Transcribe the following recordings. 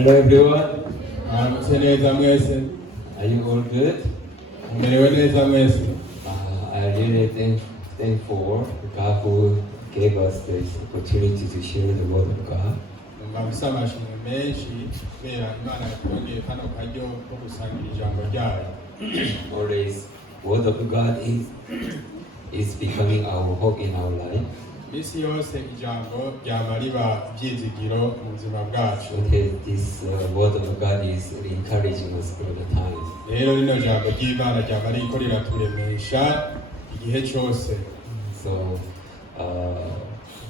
Hello everyone. Are you all good? I really thankful God who gave us this opportunity to share the word of God. Always, word of God is becoming our hope in our life. This word of God is encouraging us all the time. So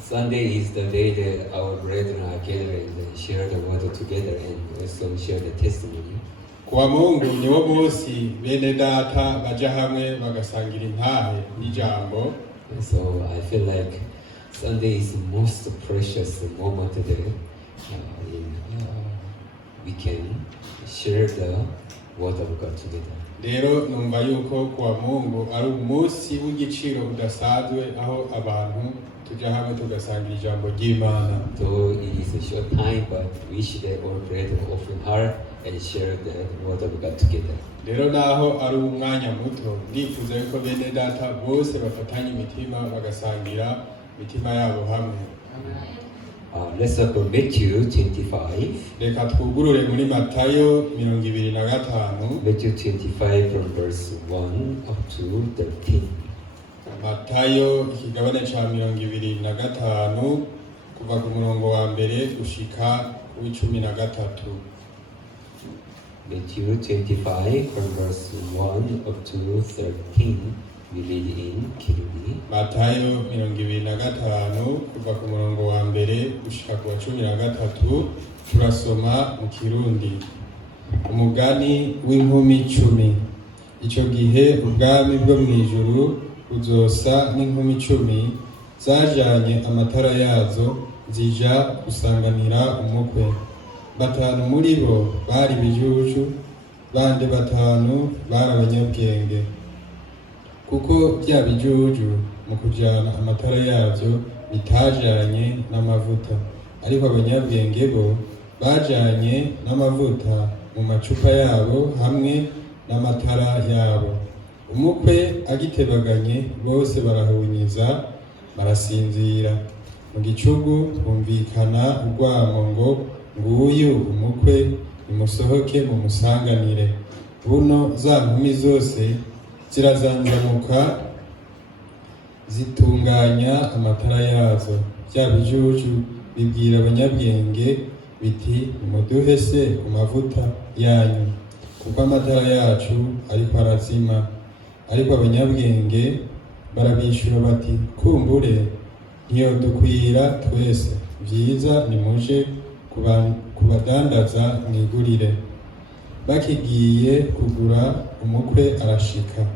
Sunday is the day that our brethren are gathered and share the word together and also share the testimony. Kuwa Mungu niwo munsi bene data baja hamwe bagasangira intahe n'ijambo. So I feel like Sunday is the most precious moment that we can share the word of God together. Rero numva yuko kuwa Mungu ari umunsi w'igiciro udasanzwe aho abantu tuja hamwe tugasangira ijambo ry'Imana. So it is a short time, but we should all pray to open heart and share the word of God together. Rero naho ari umwanya muto ndifuza yuko bene data bose bafatanya imitima bagasangira imitima yabo hamwe. Let's open Mathew 25. Reka twugurure muri Matayo 25. Mathew 25 from verse 1 up to 13. Matayo ikigabane ca 25 kuva ku murongo wa mbere gushika ku 13. Mathew 25 from verse 1 up to 13. We read in Kirundi. Matayo 25 kuva ku murongo wa mbere gushika ku 13 turasoma mu Kirundi. Umugani w'inkumi 10. Ico gihe ubwami bwo mwijuru uzosa n'inkumi 10 zajanye amatara yazo zija gusanganira umukwe. 5 muri bo bari bijuju, bandi 5 bari abanyabwenge. Kuko bya bijuju mu kujana amatara yavyo bitajanye n'amavuta, ariko abanyabwenge bo bajanye n'amavuta mu macupa yabo hamwe n'amatara yabo. Umukwe agitebaganye bose barahunyiza barasinzira. Mu gicugu humvikana urwamo ngo nguyu umukwe nimusohoke mu musanganire. Buno za nkumi zose zirazanzamuka zitunganya amatara yazo. Bya bijuju bibwira abanyabwenge biti nimuduhe se ku mavuta yanyu, kuko amatara yacu ariko arazima. Ariko abanyabwenge barabishura bati kumbure ntiyodukwira twese, vyiza nimuje kubadandaza mwigurire. Bakigiye kugura umukwe arashika,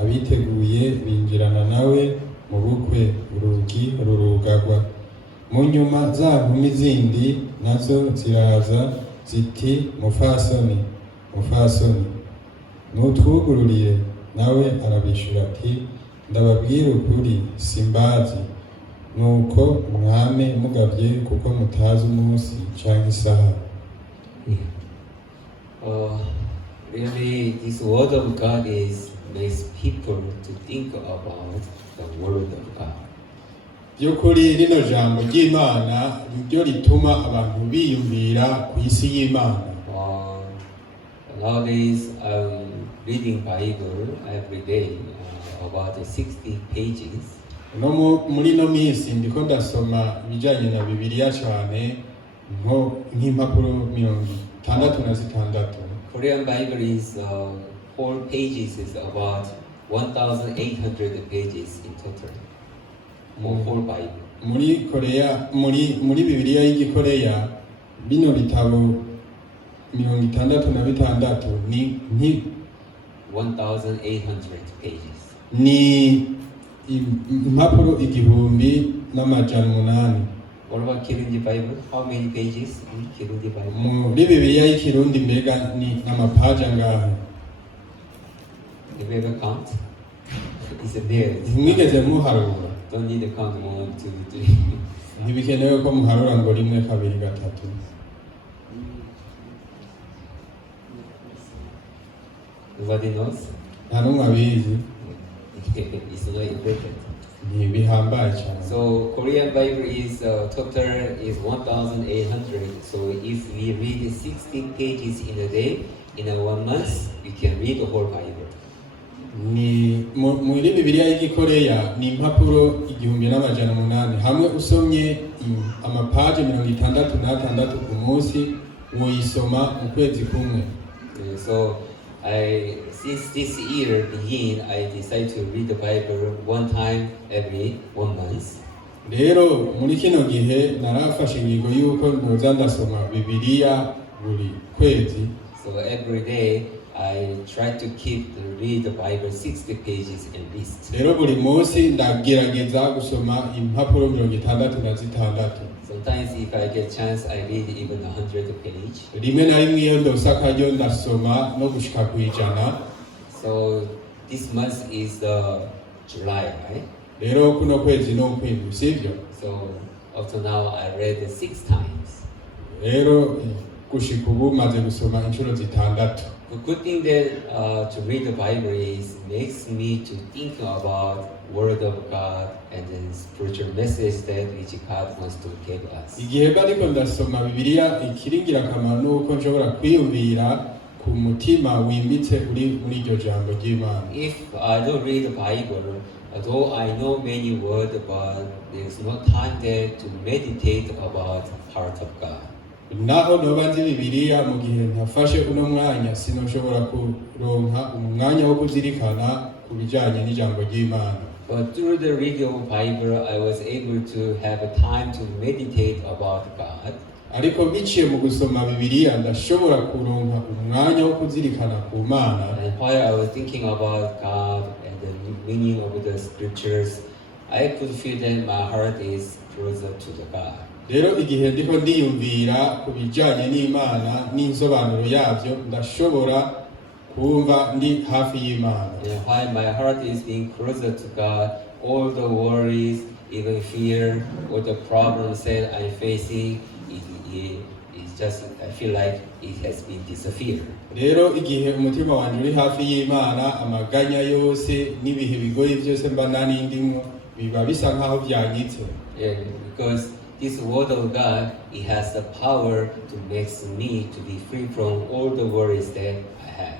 abiteguye binjirana nawe mu bukwe, urugi rurugagwa. Mu nyuma za nkumi zindi nazo ziraza ziti mufasoni, mufasoni nutwugururiye. Nawe arabishura ati ndababwira ukuri simbazi. Nuko mwame mugavye kuko mutazi umunsi canke isaha. Really, this word of God makes people to think about the word of God. Byukuri rino jambo ry'Imana niryo rituma abantu biyumvira ku isi y'Imana. Nowadays I'm reading Bible every day, about 60 pages. Muri no minsi ndiko ndasoma ibijanye na Bibiliya cyane nk'impapuro 66. Korean Bible is 4 pages is about 1,800 pages in total. For whole Bible. Muri Korea, muri Bibiliya y'Igikoreya bino bitabo 66 ni 1,800 pages. Ni impapuro 1,800. What about Kirundi Bible? How many pages in Kirundi Bible? Muri Bibiliya y'Ikirundi mbega ni amapaji angahe? Have you ever count? It's a there. Mwigeze muharura? Don't need to count 1, 2, 3. Ntibikenewe ko muharura ngo 1, 2, 3. Nobody knows? nta n'umwe abizi It's not important. ntibihambaye cyane. So Korean Bible is total is 1,800. So if we read 60 pages in a day, in a 1 month, we can read the whole Bible. Ni muri Bibiliya y'Igikoreya ni impapuro 1,800 hamwe usomye amapaje 66 ku munsi woyisoma mu kwezi kumwe. So since this year begin, I decided to read the Bible one time every 1 month. Rero muri kino gihe narafashe ingingo y'uko noza ndasoma Bibiliya buri kwezi. So every day I try to read the Bible 60 pages at least. Rero buri munsi ndagerageza gusoma impapuro 66. Sometimes if I get chance, I read even 100 pages. Rimwe na rimwe iyo ndose akaryo ndasoma no gushika ku ijana. So this month is July, right? Rero kuno kwezi no kwindwi sivyo? So up to now I read 6 times. Rero gushika ubu maze gusoma inshuro 6. The good thing that to read the Bible is makes me to think about Word of God and the spiritual message that which God wants to give us. Igihe bariko ndasoma Bibiliya ikiringira akamaro nuko nshobora kwiyumvira ku mutima wimbitse uri muri iryo jambo ry'Imana. If I don't read the Bible, although I know many words, but there's no time there to meditate about heart of God. Naho noba nzi Bibiliya mu gihe ntafashe uno mwanya sinoshobora kuronka umwanya wo kuzirikana ku bijanye n'ijambo ry'Imana. But through the reading of Bible, I was able to have a time to meditate about God. Ariko biciye mu gusoma Bibiliya ndashobora kuronka umwanya wo kuzirikana ku Mana. And while I was thinking about God and the meaning of the scriptures, I could feel that my heart is closer to the God. Rero igihe ndiko ndiyumvira ku bijanye n'Imana n'insobanuro yavyo ndashobora kumva ndi hafi y'Imana. And while my heart is being closer to God, all the worries, even fear, all the problems that I'm facing, it's just, I feel like it has been disappeared. Rero igihe umutima wanje uri hafi y'Imana amaganya yose n'ibihe bigoye byose mba nani ndimo biba bisa nkaho byanyitse. Because this word of God, it has the power to make me to be free from all the worries that I have.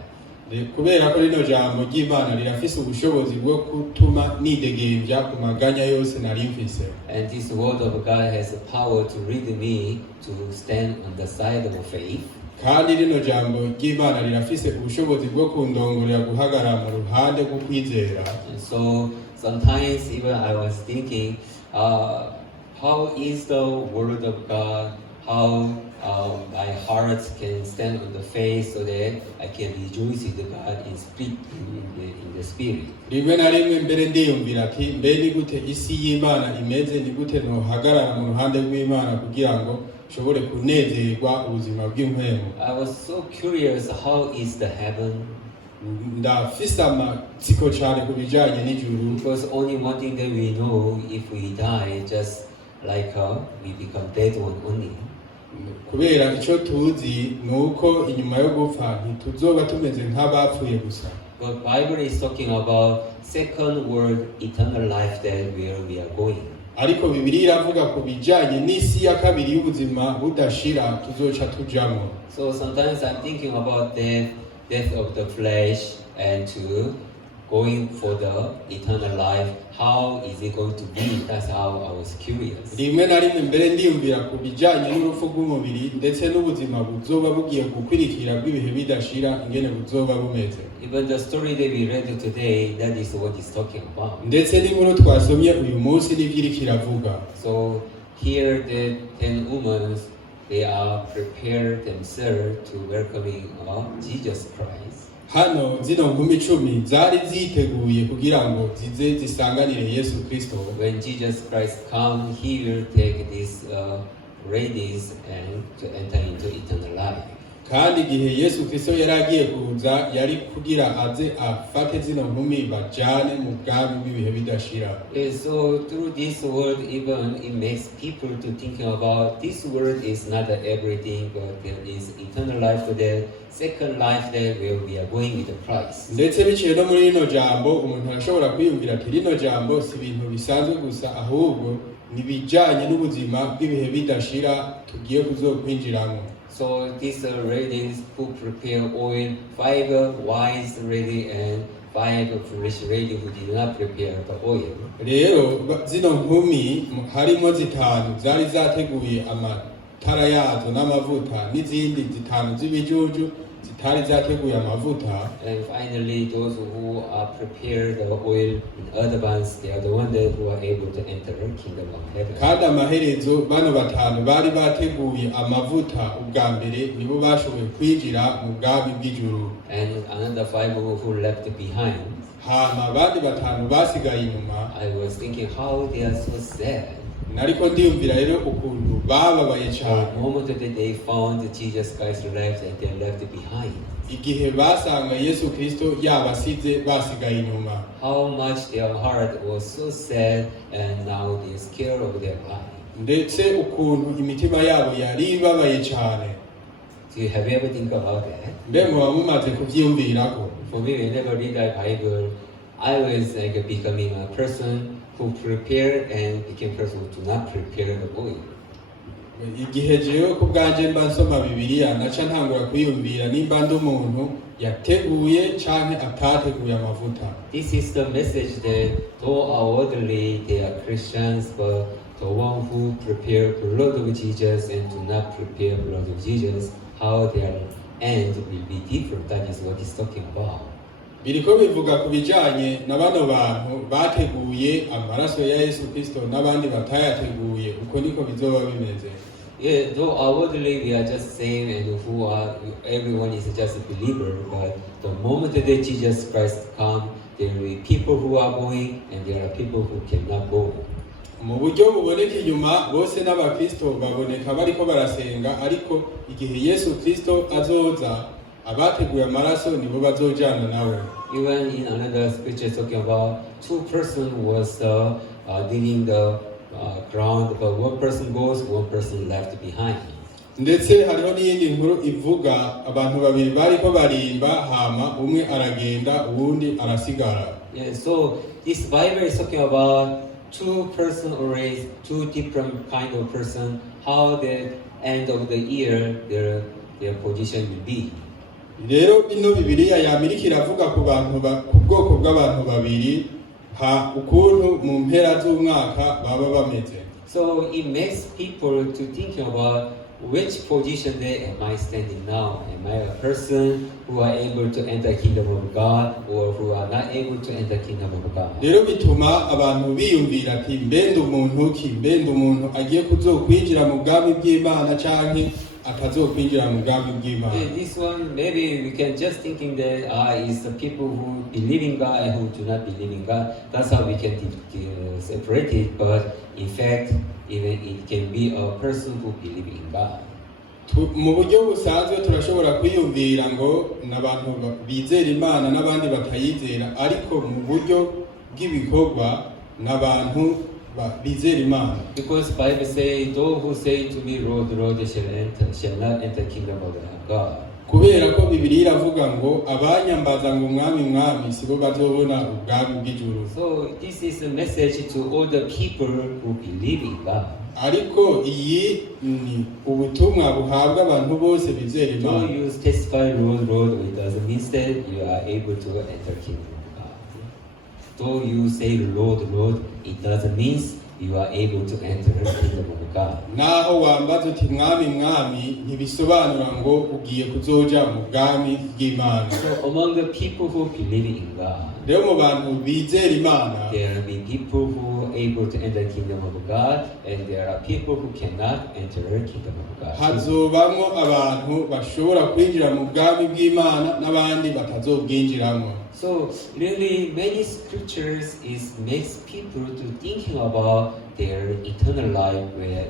Kubera ko rino jambo ry'Imana rirafise ubushobozi bwo gutuma nidegembya ku maganya yose nari mfise. And this word of God has the power to lead me to stand on the side of faith. Kandi rino jambo ry'Imana rirafise ubushobozi bwo kundongorera guhagarara mu ruhande rwo kwizera. And so sometimes even I was thinking, how is the word of God? How my heart can stand on the faith so that I can rejoice in God and speak in the spirit. Rimwe na rimwe mbere ndiyumvira ati mbe ni gute isi y'Imana imeze, ni gute nohagarara mu ruhande rw'Imana kugira ngo nshobore kunezerwa ubuzima bw'impwemu. I was so curious, how is the heaven? Ndafise amatsiko cyane ku bijanye n'ijuru. Because only one thing that we know, if we die, just like we become dead one only. Kubera icyo tuzi nuko inyuma yo gupfa ntituzoba tumeze nk'abapfuye gusa. But Bible is talking about second world eternal life that where we are going. Ariko Bibiliya iravuga ku bijanye n'isi ya kabiri y'ubuzima budashira tuzoca tujamo. So sometimes I'm thinking about death of the flesh and to going for the eternal life. How is it going to be? That's how I was curious. Rimwe na rimwe mbere ndiyumvira ku bijanye n'urupfu rw'umubiri ndetse n'ubuzima buzoba bugiye gukwirikira bw'ibihe bidashira ingene buzoba bumeze. Even the story that we read today, that is what it's talking about. Ndetse n'inkuru twasomye uyu munsi n'ivyo iriko iravuga. So here the 10 women, they are prepared themselves to welcoming Jesus Christ. Hano zino nkumi 10 zari ziteguye kugira ngo zize zisanganire Yesu Kristo. When Jesus Christ come, he will take these ladies and to enter into eternal life. kandi igihe Yesu Kristo yaragiye kuza yari kugira aze afate zino nkumi bajane mu bwami bw'ibihe bidashira. So through this word, even it makes people to thinking about this word is not everything, but there is eternal life for that second life there where we are going with Christ. Ndetse biciye no muri rino jambo umuntu arashobora kwiyumvira ati rino jambo si ibintu bisanzwe gusa, ahubwo nibijanye n'ubuzima bw'ibihe bidashira tugiye kuzokwinjiramo. So these ladies who prepare oil, 5 wise lady and 5 foolish lady who did not prepare the oil. Rero zino nkumi harimo zitanu zari zateguye amatara yazo n'amavuta, n'izindi zitanu z'ibijuju zitari zateguye amavuta. And finally, those who are prepared the oil in advance, they are the ones who are able to enter the kingdom of heaven. Kandi amaherezo bano batanu bari bateguye amavuta ubwa mbere nibo bashoboye kwinjira mu bwami bw'ijuru. And another 5 who left behind. Hama abandi batanu basigaye inyuma. I was thinking how they are so sad. Nariko ndiyumvira rero ukuntu bababaye cyane. The moment that they found Jesus Christ left and they left behind. Igihe basanga Yesu Kristo yabasize basigaye inyuma. How much their heart was so sad and now they are scared of their life. Ndetse ukuntu imitima yabo yari ibabaye cyane. So have you ever think about that? Mbe muba mumaze kuvyiyumvirako? For me, whenever I read the Bible, I was like becoming a person who prepared and became a person who do not prepare the oil. Igihe jewe ku bwanje mba nsoma Bibiliya naca ntangura kwiyumvira nimba ndi umuntu yateguye canke atateguye amavuta. This is the message that though outwardly they are Christians, but the one who prepare the blood of Jesus and do not prepare the blood of Jesus, how their end will be different. That is what he's talking about. Biriko bivuga ku bijanye na bano bantu bateguye amaraso ya Yesu Kristo n'abandi batayateguye, uko niko bizoba bimeze. Yeah, though outwardly we are just saved and who are everyone is just a believer, but the moment that Jesus Christ come, there will be people who are going and there are people who cannot go. Mu buryo buboneka inyuma bose n'abakristo baboneka bariko barasenga, ariko igihe Yesu Kristo azoza abateguye amaraso nibo bazojana nawe. Even in another scripture talking about 2 persons was digging the ground, but 1 person goes, 1 person left behind. Ndetse hariho n'iyindi nkuru ivuga abantu babiri bariko barimba, hama umwe aragenda uwundi arasigara. Yeah, so this Bible is talking about 2 persons or 2 different kind of person, how the end of the year their position will be. Rero ino Bibiliya yamirika iravuga ku bantu ku bwoko bw'abantu babiri ha ukuntu mu mpera z'umwaka baba bameze. So it makes people to think about which position they am I standing now? Am I a person who are able to enter the kingdom of God or who are not able to enter the kingdom of God? Rero bituma abantu biyumvira ati mbende umuntu ki, mbende umuntu agiye kuzokwinjira mu bwami bw'Imana canke atazokwinjira mu bwami bw'Imana. This one maybe we can just thinking that is the people who believe in God and who do not believe in God. That's how we can separate it. But in fact, even it can be a person who believe in God. Mu buryo busanzwe turashobora kwiyumvira ngo n'abantu bizera Imana n'abandi batayizera, ariko mu buryo bw'ibikorwa n'abantu bizera Imana. Because Bible say, those who say to me, Lord, Lord, shall not enter kingdom of God. Kubera ko Bibiliya iravuga ngo abanyambaza ngo umwami mwami sibo bazobona ubwami bw'ijuru. So this is a message to all the people who believe in God. Ariko iyi ni ubutumwa buhabwa abantu bose bizera Imana. So you testify, Lord, Lord, it doesn't mean that you are able to enter kingdom of God. Though you say, Lord, Lord, it doesn't mean you are able to enter the kingdom of God. Naho wambaza uti mwami mwami ntibisobanura ngo ugiye kuzoja mu bwami bw'Imana. So among the people who believe in God, rero mu bantu bizera Imana, there will be people who are able to enter the kingdom of God, and there are people who cannot enter the kingdom of God. hazobamwo abantu bashobora kwinjira mu bwami bw'Imana n'abandi batazobwinjiramo. So really many scriptures makes people to thinking about their eternal life,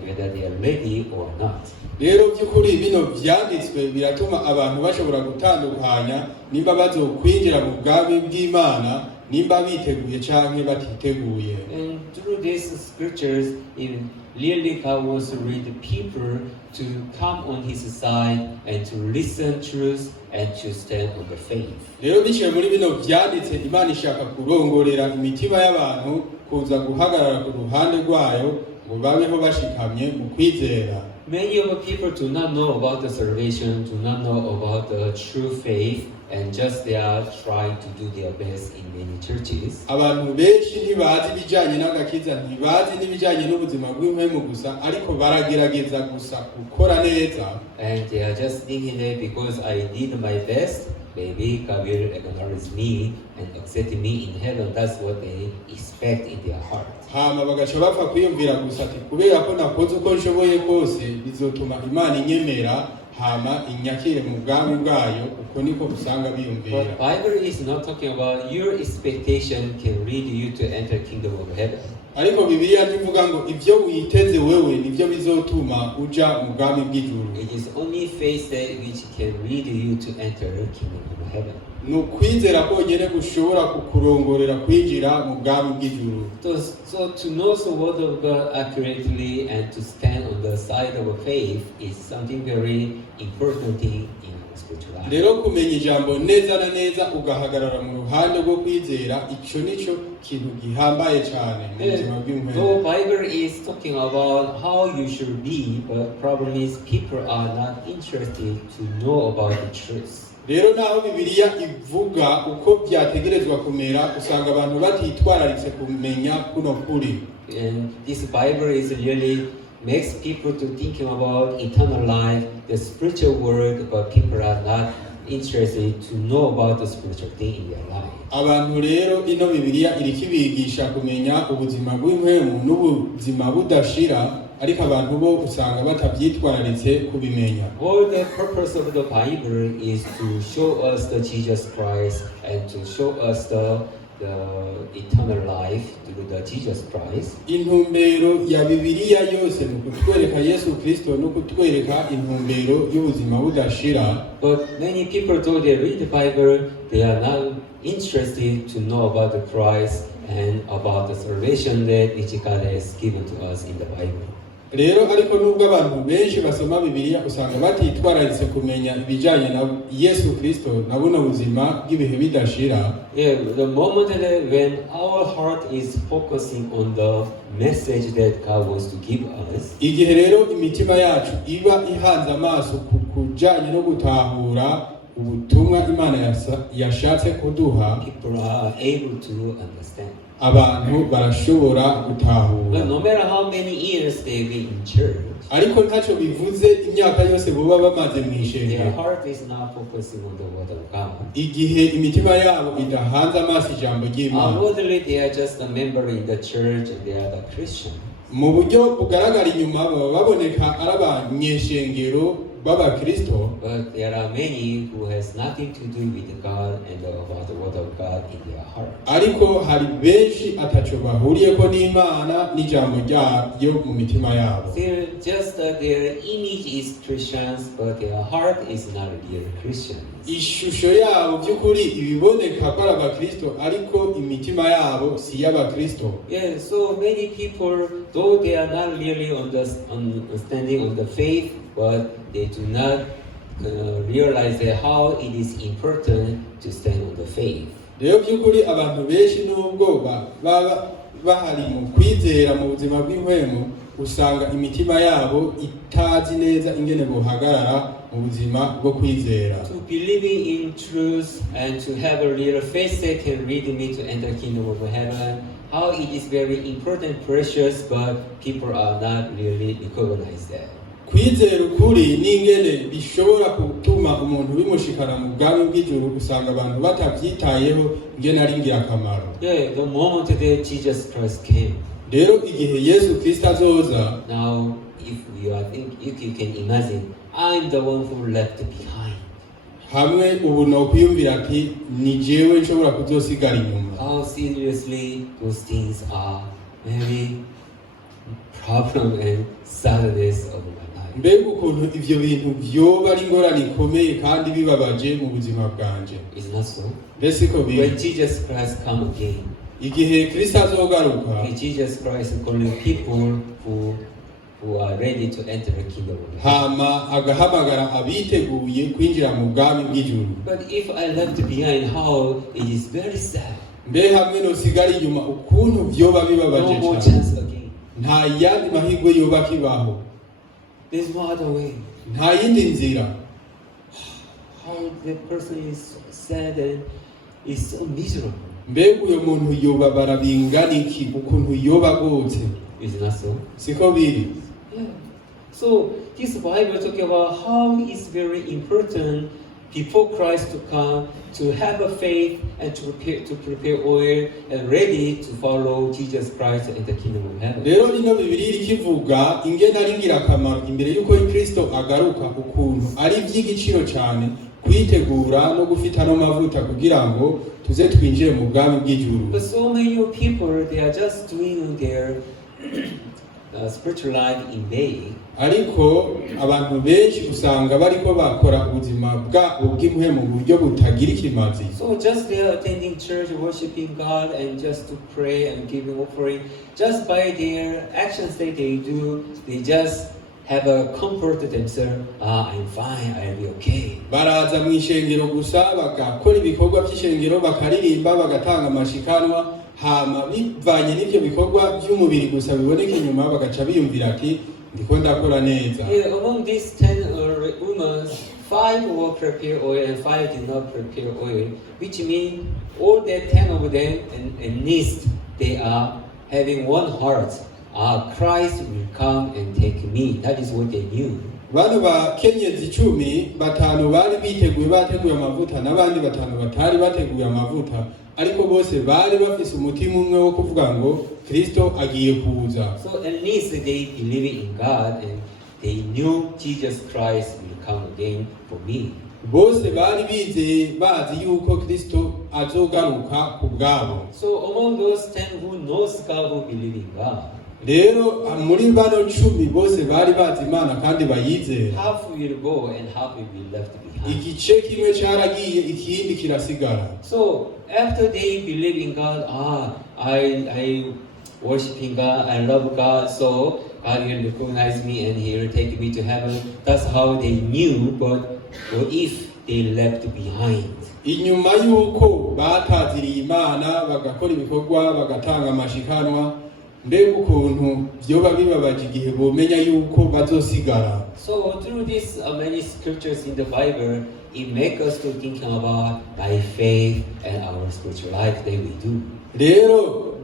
whether they are ready or not. rero by'ukuri bino byanditswe biratuma abantu bashobora gutandukanya nimba bazokwinjira mu bwami bw'Imana nimba biteguye canke batiteguye. And through these scriptures, even really God wants to lead the people to come on His side and to listen truth and to stand on the faith. rero biciye muri bino byanditse Imana ishaka kurongorera imitima y'abantu kuza guhagarara ku ruhande rwayo ngo babeho bashikamye mu kwizera. Many of the people do not know about the salvation, do not know about the true faith, and just they are trying to do their best in many churches. Abantu benshi ntibazi ibijyanye n'agakiza, ntibazi n'ibijyanye n'ubuzima bw'impwemu gusa, ariko baragerageza gusa gukora neza. And they are just thinking that because I did my best, maybe God will acknowledge me and accept me in heaven. That's what they expect in their heart. Hama bagaca bapfa kwiyumvira gusa ati kubera ko nakoze uko nshoboye kose bizotuma Imana inyemera hama inyakire mu bwami bwayo. Uko niko usanga biyumvira. But Bible is not talking about your expectation can lead you to enter kingdom of heaven. Ariko Bibiliya ivuga ngo ibyo witeze wewe nibyo bizotuma uja mu bwami bw'ijuru. It is only faith that which can lead you to enter kingdom of heaven. Nukwizera konyene gushobora kukurongorera kwinjira mu bwami bw'ijuru. So to know the word of God accurately and to stand on the side of faith is something very important in spiritual life. Rero kumenya ijambo neza na neza ugahagarara mu ruhande rwo kwizera, ico nico kintu gihambaye cyane mu buzima bw'impwemu. The Bible is talking about how you should be, but problem is people are not interested to know about the truth. Rero naho Bibiliya ivuga uko byategerezwa kumera, usanga abantu batitwararitse kumenya kuno kuri. And this Bible is really makes people to thinking about eternal life, the spiritual world, but people are not interested to know about the spiritual thing in their life. Abantu rero ino Bibiliya irikibigisha kumenya ubuzima bw'impwemu n'ubuzima budashira, ariko abantu bo usanga batabyitwararitse kubimenya. All the purpose of the Bible is to show us the Jesus Christ and to show us the eternal life through the Jesus Christ. Intumbero ya Bibiliya yose ni kutwereka Yesu Kristo no kutwereka intumbero y'ubuzima budashira. But many people, though they read the Bible, they are not interested to know about the Christ and about the salvation that which God has given to us in the Bible. Rero ariko nubwo abantu benshi basoma Bibiliya usanga batitwararitse kumenya ibijanye na Yesu Kristo na buno buzima bw'ibihe bidashira. Yeah, the moment that when our heart is focusing on the message that God wants to give us, igihe rero imitima yacu iba ihanze amaso ku kujanye no gutahura ubutumwa Imana yashatse kuduha, people are able to understand. Abantu barashobora gutahura. But no matter how many years they be in church, ariko ntacyo bivuze imyaka yose boba bamaze mu their ishengero, heart is not focusing on the word of God. igihe imitima yabo idahanze amaso ijambo ry'Imana. Outwardly, they are just a member in the church and they are the Christian. Mu buryo bugaragara inyuma baba baboneka ari abanyeshengero b'Abakristo, But there are many who has nothing to do with God and about the word of God in their heart. ariko hari benshi ataco bahuriyeko n'Imana n'ijambo ryayo mu mitima yabo. They're just their image is Christians, but their heart is not real Christians. Ishusho yabo by'ukuri ibiboneka ko ari Abakristo, ariko imitima yabo si y'Abakristo. Yeah, so many people, though they are not really standing on the faith, but they do not realize that how it is important to stand on the faith. Rero by'ukuri abantu benshi n'ubwo baba bahari mu kwizera mu buzima bw'impwemu, usanga imitima yabo itazi neza ingene bohagarara mu buzima bwo kwizera. To believing in truth and to have a real faith that can lead me to enter kingdom of heaven, how it is very important, precious, but people are not really recognize that. Kwizera ukuri n'ingene bishobora gutuma umuntu bimushikana mu bwami bw'ijuru, usanga abantu batabyitayeho ingene ari ingirakamaro. Yeah, the moment that Jesus Christ came. Rero igihe Yesu Kristo azoza, Now, if you can imagine, I'm the one who left behind. hamwe ubu nokwiyumvira ati ni jewe nshobora kuzosigara inyuma. How seriously those things are very problem and sadness of my life. mbega ukuntu ivyo bintu vyoba ari ingorane ikomeye kandi bibabaje mu buzima bwanje. It's not so. Mbese ko biri When Jesus Christ come again, igihe Kristo azogaruka, Jesus Christ is calling people who are ready to enter the kingdom of heaven. hama agahamagara abiteguye kwinjira mu bwami bw'ijuru. But if I left behind, how it is very sad. Mbe hamwe nosigara inyuma ukuntu vyoba bibabaje No more cyane. chance again. Nta yandi mahirwe yoba kibaho, There's no other way. nta yindi nzira. How the person is so sad and is so miserable. Mbega uyo muntu yobabara bingana iki ukuntu yoba agotse. Is it not so? Siko biri. Yeah. So this Bible talking about how it's very important before Christ to come to have a faith and to prepare oil and ready to follow Jesus Christ in the kingdom of heaven. Rero nino Bibiliya ikivuga ingene ari ngirakamaro imbere yuko Kristo agaruka, ukuntu ari ivy'igiciro cyane kwitegura no gufita no mavuta kugira ngo tuze twinjire mu bwami bw'ijuru. But so many people, they are just doing their spiritual life in vain. Ariko abantu benshi usanga bariko bakora ubuzima bwabo bw'impuhwe mu buryo butagira ikimazi. So just they are attending church, worshiping God, and just to pray and giving offering. Just by their actions that they do, they just have a comfort to themselves. I'm fine, I'll be okay. Baraza mu ishengero gusa bagakora ibikorwa by'ishengero, bakaririmba, bagatanga amashikanwa, hama bivanye n'ivyo bikorwa by'umubiri gusa biboneka inyuma, bagaca biyumvira ati ndiko ndakora neza. Yeah, among these 10 women, 5 will prepare oil and 5 did not prepare oil, which means all the 10 of them, at least they are having one heart. Christ will come and take me. That is what they knew. Bano bakenyezi 10, batanu bari biteguye bateguye amavuta, n'abandi batanu batari bateguye amavuta, ariko bose bari bafise umutima umwe wo kuvuga ngo Kristo agiye kuza. So at least they believe in God and they knew Jesus Christ will come again for me. Bose bari bizeye bazi yuko Kristo azogaruka ku bwabo. So among those 10 who knows God, who believe in God, rero muri bano 10 bose bari bazi Imana kandi bayizera. half will go and half will be left behind. Igice kimwe cyaragiye, ikindi kirasigara. So after they believe in God, I worshiping God, I love God, so God will recognize me and He will take me to heaven. That's how they knew. But what if they left behind? Inyuma yuko bataziriye Imana bagakora ibikorwa bagatanga amashikanwa, mbega ukuntu vyoba bibabaje igihe bomenya yuko bazosigara. So through these many scriptures in the Bible, it makes us to think about by faith and our spiritual life that we do. Rero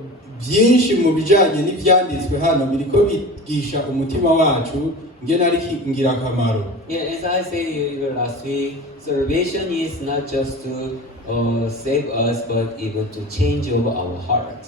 byinshi mu bijanye n'ivyanditswe hano biriko bigisha umutima wacu ngene ari ngirakamaro. Yeah, as I said even last week, salvation is not just to save us, but even to change over our heart.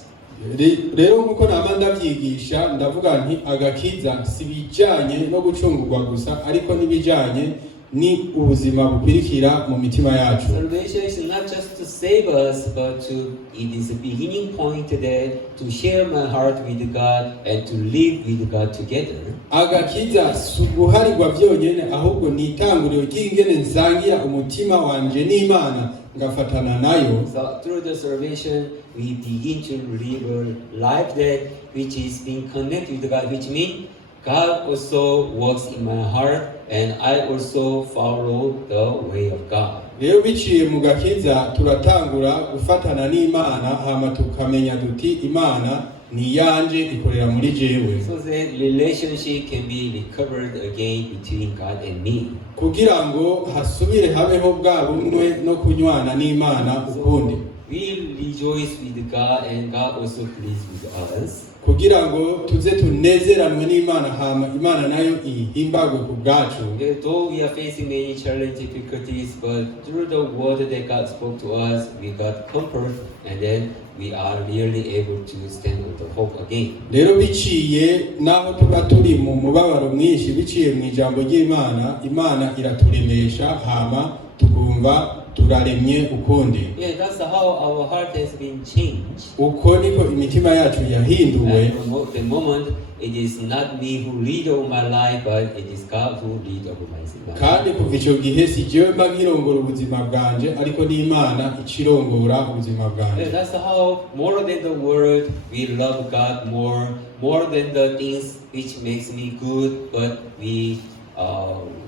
Rero nkuko nama ndavyigisha ndavuga nti agakiza si bijanye no gucungurwa gusa, ariko n'ibijanye ni ubuzima bukwirikira mu mitima yacu. Salvation is not just to save us, but it is a beginning point that to share my heart with God and to live with God together. Agakiza si guharirwa vyonyene, ahubwo ni itanguriro ry'ingene nsangira umutima wanje n'Imana ngafatana nayo. So through the salvation, we begin to live a life that which is being connected with God, which means God also works in my heart and I also follow the way of God. Rero biciye mu gakiza turatangura gufatana n'Imana, hama tukamenya duti Imana ni yanje ikorera muri jewe. So the relationship can be recovered again between God and me. Kugira ngo hasubire habeho bwa bumwe no kunywana n'Imana ukundi. We rejoice with God and God also pleased with us. Kugira ngo tuze tunezeranwe n'Imana, hama Imana nayo ihimbagwe ku bwacu. Though we are facing many challenges, difficulties, but through the word that God spoke to us, we got comfort, and then we are really able to stand on the hope again. Rero biciye naho tuba turi mu mubabaro mwinshi, biciye mu ijambo ry'Imana, Imana iraturemesha, hama tukumva turaremye ukundi. Yeah, that's how our heart has been changed. Uko niko imitima yacu yahinduwe. And from the moment, it is not me who lead over my life, but it is God who lead over my life. Kandi kuva icyo gihe si jewe mba nkirongora ubuzima bwanje, ariko ni Imana icirongora ubuzima bwanje. Yeah, that's how, more than the world, we love God more than the things which makes me good, but we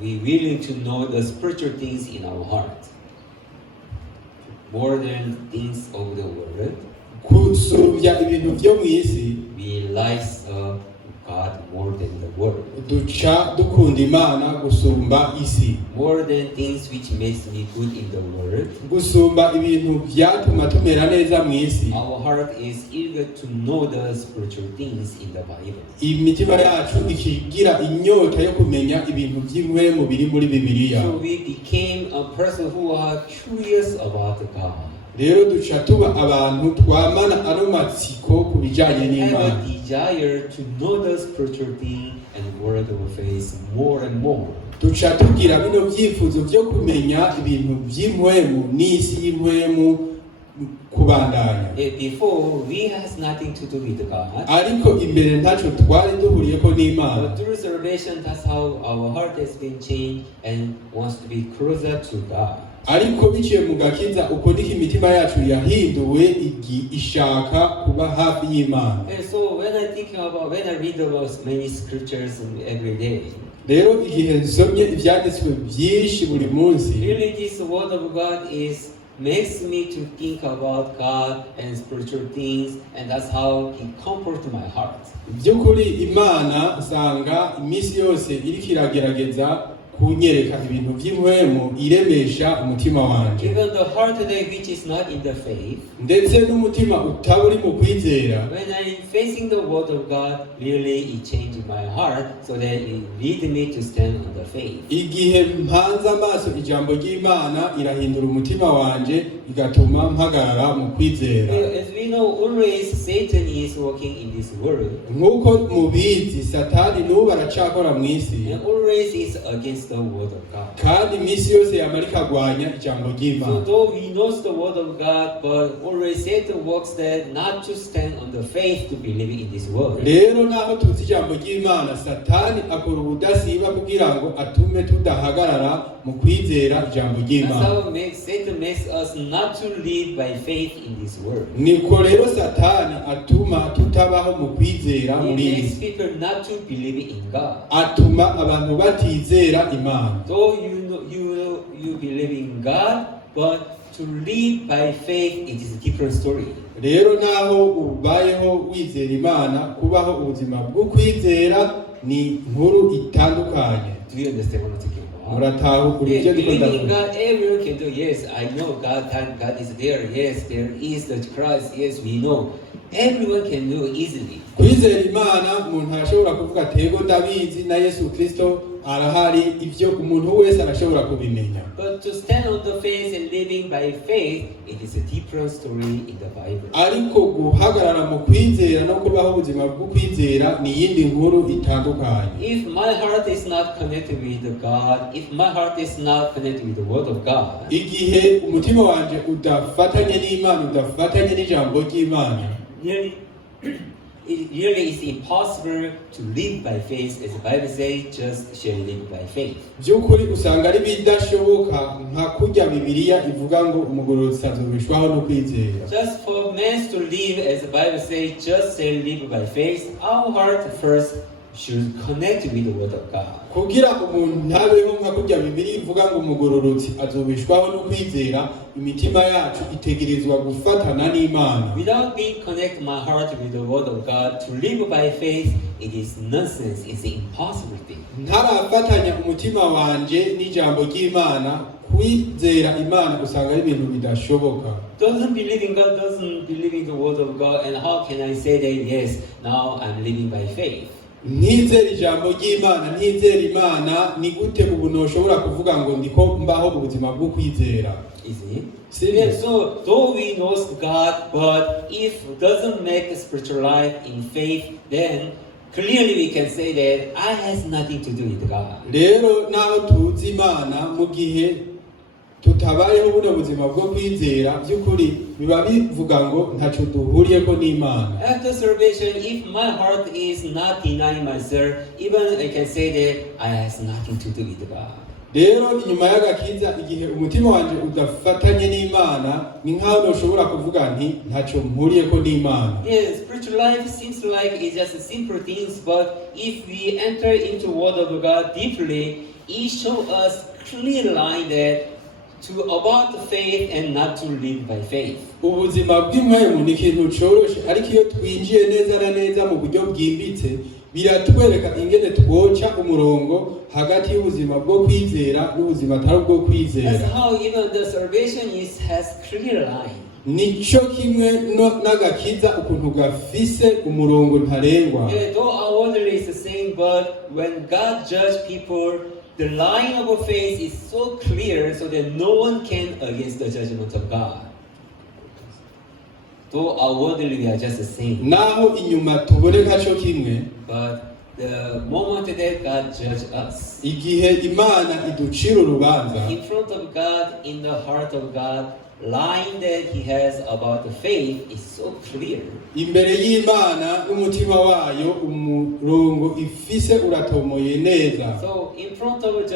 willing to know the spiritual things in our heart. More than things of the world, Kusumvya ibintu byo mu isi, we like God more than the world. Duca dukunda Imana gusumba isi. More than things which makes me good in the world. Gusumba ibintu byatuma tumera neza mu isi. Our heart is eager to know the spiritual things in the Bible. Imitima yacu ikigira inyota yo kumenya ibintu by'imwemu biri muri Bibiliya. So we became a person who are curious about God. Rero duca tuba abantu twamana aromatsiko ku bijanye n'Imana. Have a desire to know the spiritual thing and word of faith more and more. Duca tugira bino byifuzo byo kumenya ibintu by'imwemu n'isi y'imwemu kubandanya. Before, we has nothing to do with God. Ariko imbere ntaco twari duhuriyeko n'Imana. But through salvation, that's how our heart has been changed and wants to be closer to God. Ariko biciye mu gakiza uko niko imitima yacu yahinduwe ishaka kuba hafi y'Imana. And so when I read about many scriptures every day, rero igihe nsomye ibyanditswe byinshi buri munsi, really this word of God makes me to think about God and spiritual things, and that's how He comforts my heart. by'ukuri Imana usanga iminsi yose iriko iragerageza kunyereka ibintu by'imwemu iremesha umutima wanje. Even the heart today which is not in the faith, ndetse n'umutima utaburi mu kwizera, when I'm facing the word of God, really it changed my heart so that it lead me to stand on the faith. igihe mpanze amaso ijambo ry'Imana irahindura umutima wanje igatuma mpagarara mu kwizera. As we know, always Satan is working in this world. nk'uko mubizi Satani n'ubu aracakora mu isi, And always is against the word of God. kandi iminsi yose yamarika agwanya ijambo So ry'Imana. though we know the word of God, but always Satan works that not to stand on the faith to believe in this word. rero naho tuzi ijambo ry'Imana, Satani akora ubudasiba kugira ngo atume tudahagarara mu kwizera ijambo That's ry'Imana. how Satan makes us not to live by faith in this world. niko rero Satani atuma tutabaho mu kwizera He muri iyi makes si. people not to believe in God. atuma abantu batizera Imana. Though you believe in God, but to live by faith, it is a different story. rero naho ubayeho wizera Imana, kubaho ubuzima bwo kwizera ni inkuru itandukanye. Do you understand what I'm talking about? muratahura Yes, ibyo ndiko believing in ndavuga. God, everyone can do. Yes, I know God is there. Yes, there is the Christ. Yes, we know. Everyone can do easily. kwizera Imana umuntu arashobora kuvuga tego ndabizi na Yesu Kristo arahari, ibyo umuntu wese arashobora kubimenya. But to stand on the faith and living by faith, it is a different story in the Bible. ariko guhagarara mu kwizera no kubaho ubuzima bwo kwizera ni iyindi nkuru itandukanye. If my heart is not connected with God, if my heart is not connected with the Word of God, igihe umutima wanje udafatanye n'Imana, udafatanye n'ijambo ry'Imana, it really is impossible to live by faith, as the Bible says, just shall live by faith. by'ukuri usanga ari bidashoboka, nka kurya Bibiliya ivuga ngo umugororotsi azobeshwaho no kwizera. Just for men to live, as the Bible says, just shall live by faith, our heart first should connect with the Word of God. kugira umuntu ntabeho nka kurya Bibiliya ivuga ngo umugororotsi azobeshwaho no kwizera, imitima yacu itegerezwa gufatana n'Imana. Without being connected my heart with the Word of God, to live by faith, it is nonsense, it's an impossible thing. ntarafatanya umutima wanje n'ijambo ry'Imana, kwizera Imana usanga ari ibintu bidashoboka. Doesn't believe in God, doesn't believe in the Word of God, and how can I say that, yes, now I'm living by faith? ntizera ijambo ry'Imana, ntizera Imana, ni gute ubu noshobora kuvuga ngo ndiko mbaho ubuzima bwo kwizera? Is it? Serious. Yeah, so though we know God, but if it doesn't make a spiritual life in faith, then clearly we can say that I has nothing to do with God. rero naho tuzi Imana, mu gihe tutabayeho buno buzima bwo kwizera by'ukuri biba bivuga ngo ntaco duhuriyeko n'Imana. After salvation, if my heart is not denying myself, even I can say that I has nothing to do with God. Rero inyuma y'agakiza igihe umutima wanje udafatanye n'Imana ni nkaho noshobora kuvuga nti ntaco mpuriyeko n'Imana. Yes, spiritual life seems like it's just simple things, but if we enter into Word of God deeply, it shows us clear line that to about the faith and not to live by faith. Ubuzima bw'impwemu ni ikintu coroshe, ariko iyo twinjiye neza na neza mu buryo bwimbitse biratwereka ingene twoca umurongo hagati y'ubuzima bwo kwizera n'ubuzima atari bwo kwizera. That's how even the salvation has clear line. Nico kimwe n'agakiza ukuntu gafise umurongo ntarengwa. Though our word is the same, but when God judge people, the line of faith is so clear so that no one can against the judgment of God. Though outwardly we are just the same. Naho inyuma tuboneka cyo kimwe, but the moment that God judge us, igihe Imana iducira urubanza, in front of God, in the heart of God, line that He has about the faith is so clear. Imbere y'Imana n'umutima wayo umurongo ifise uratomoye neza. So in front of a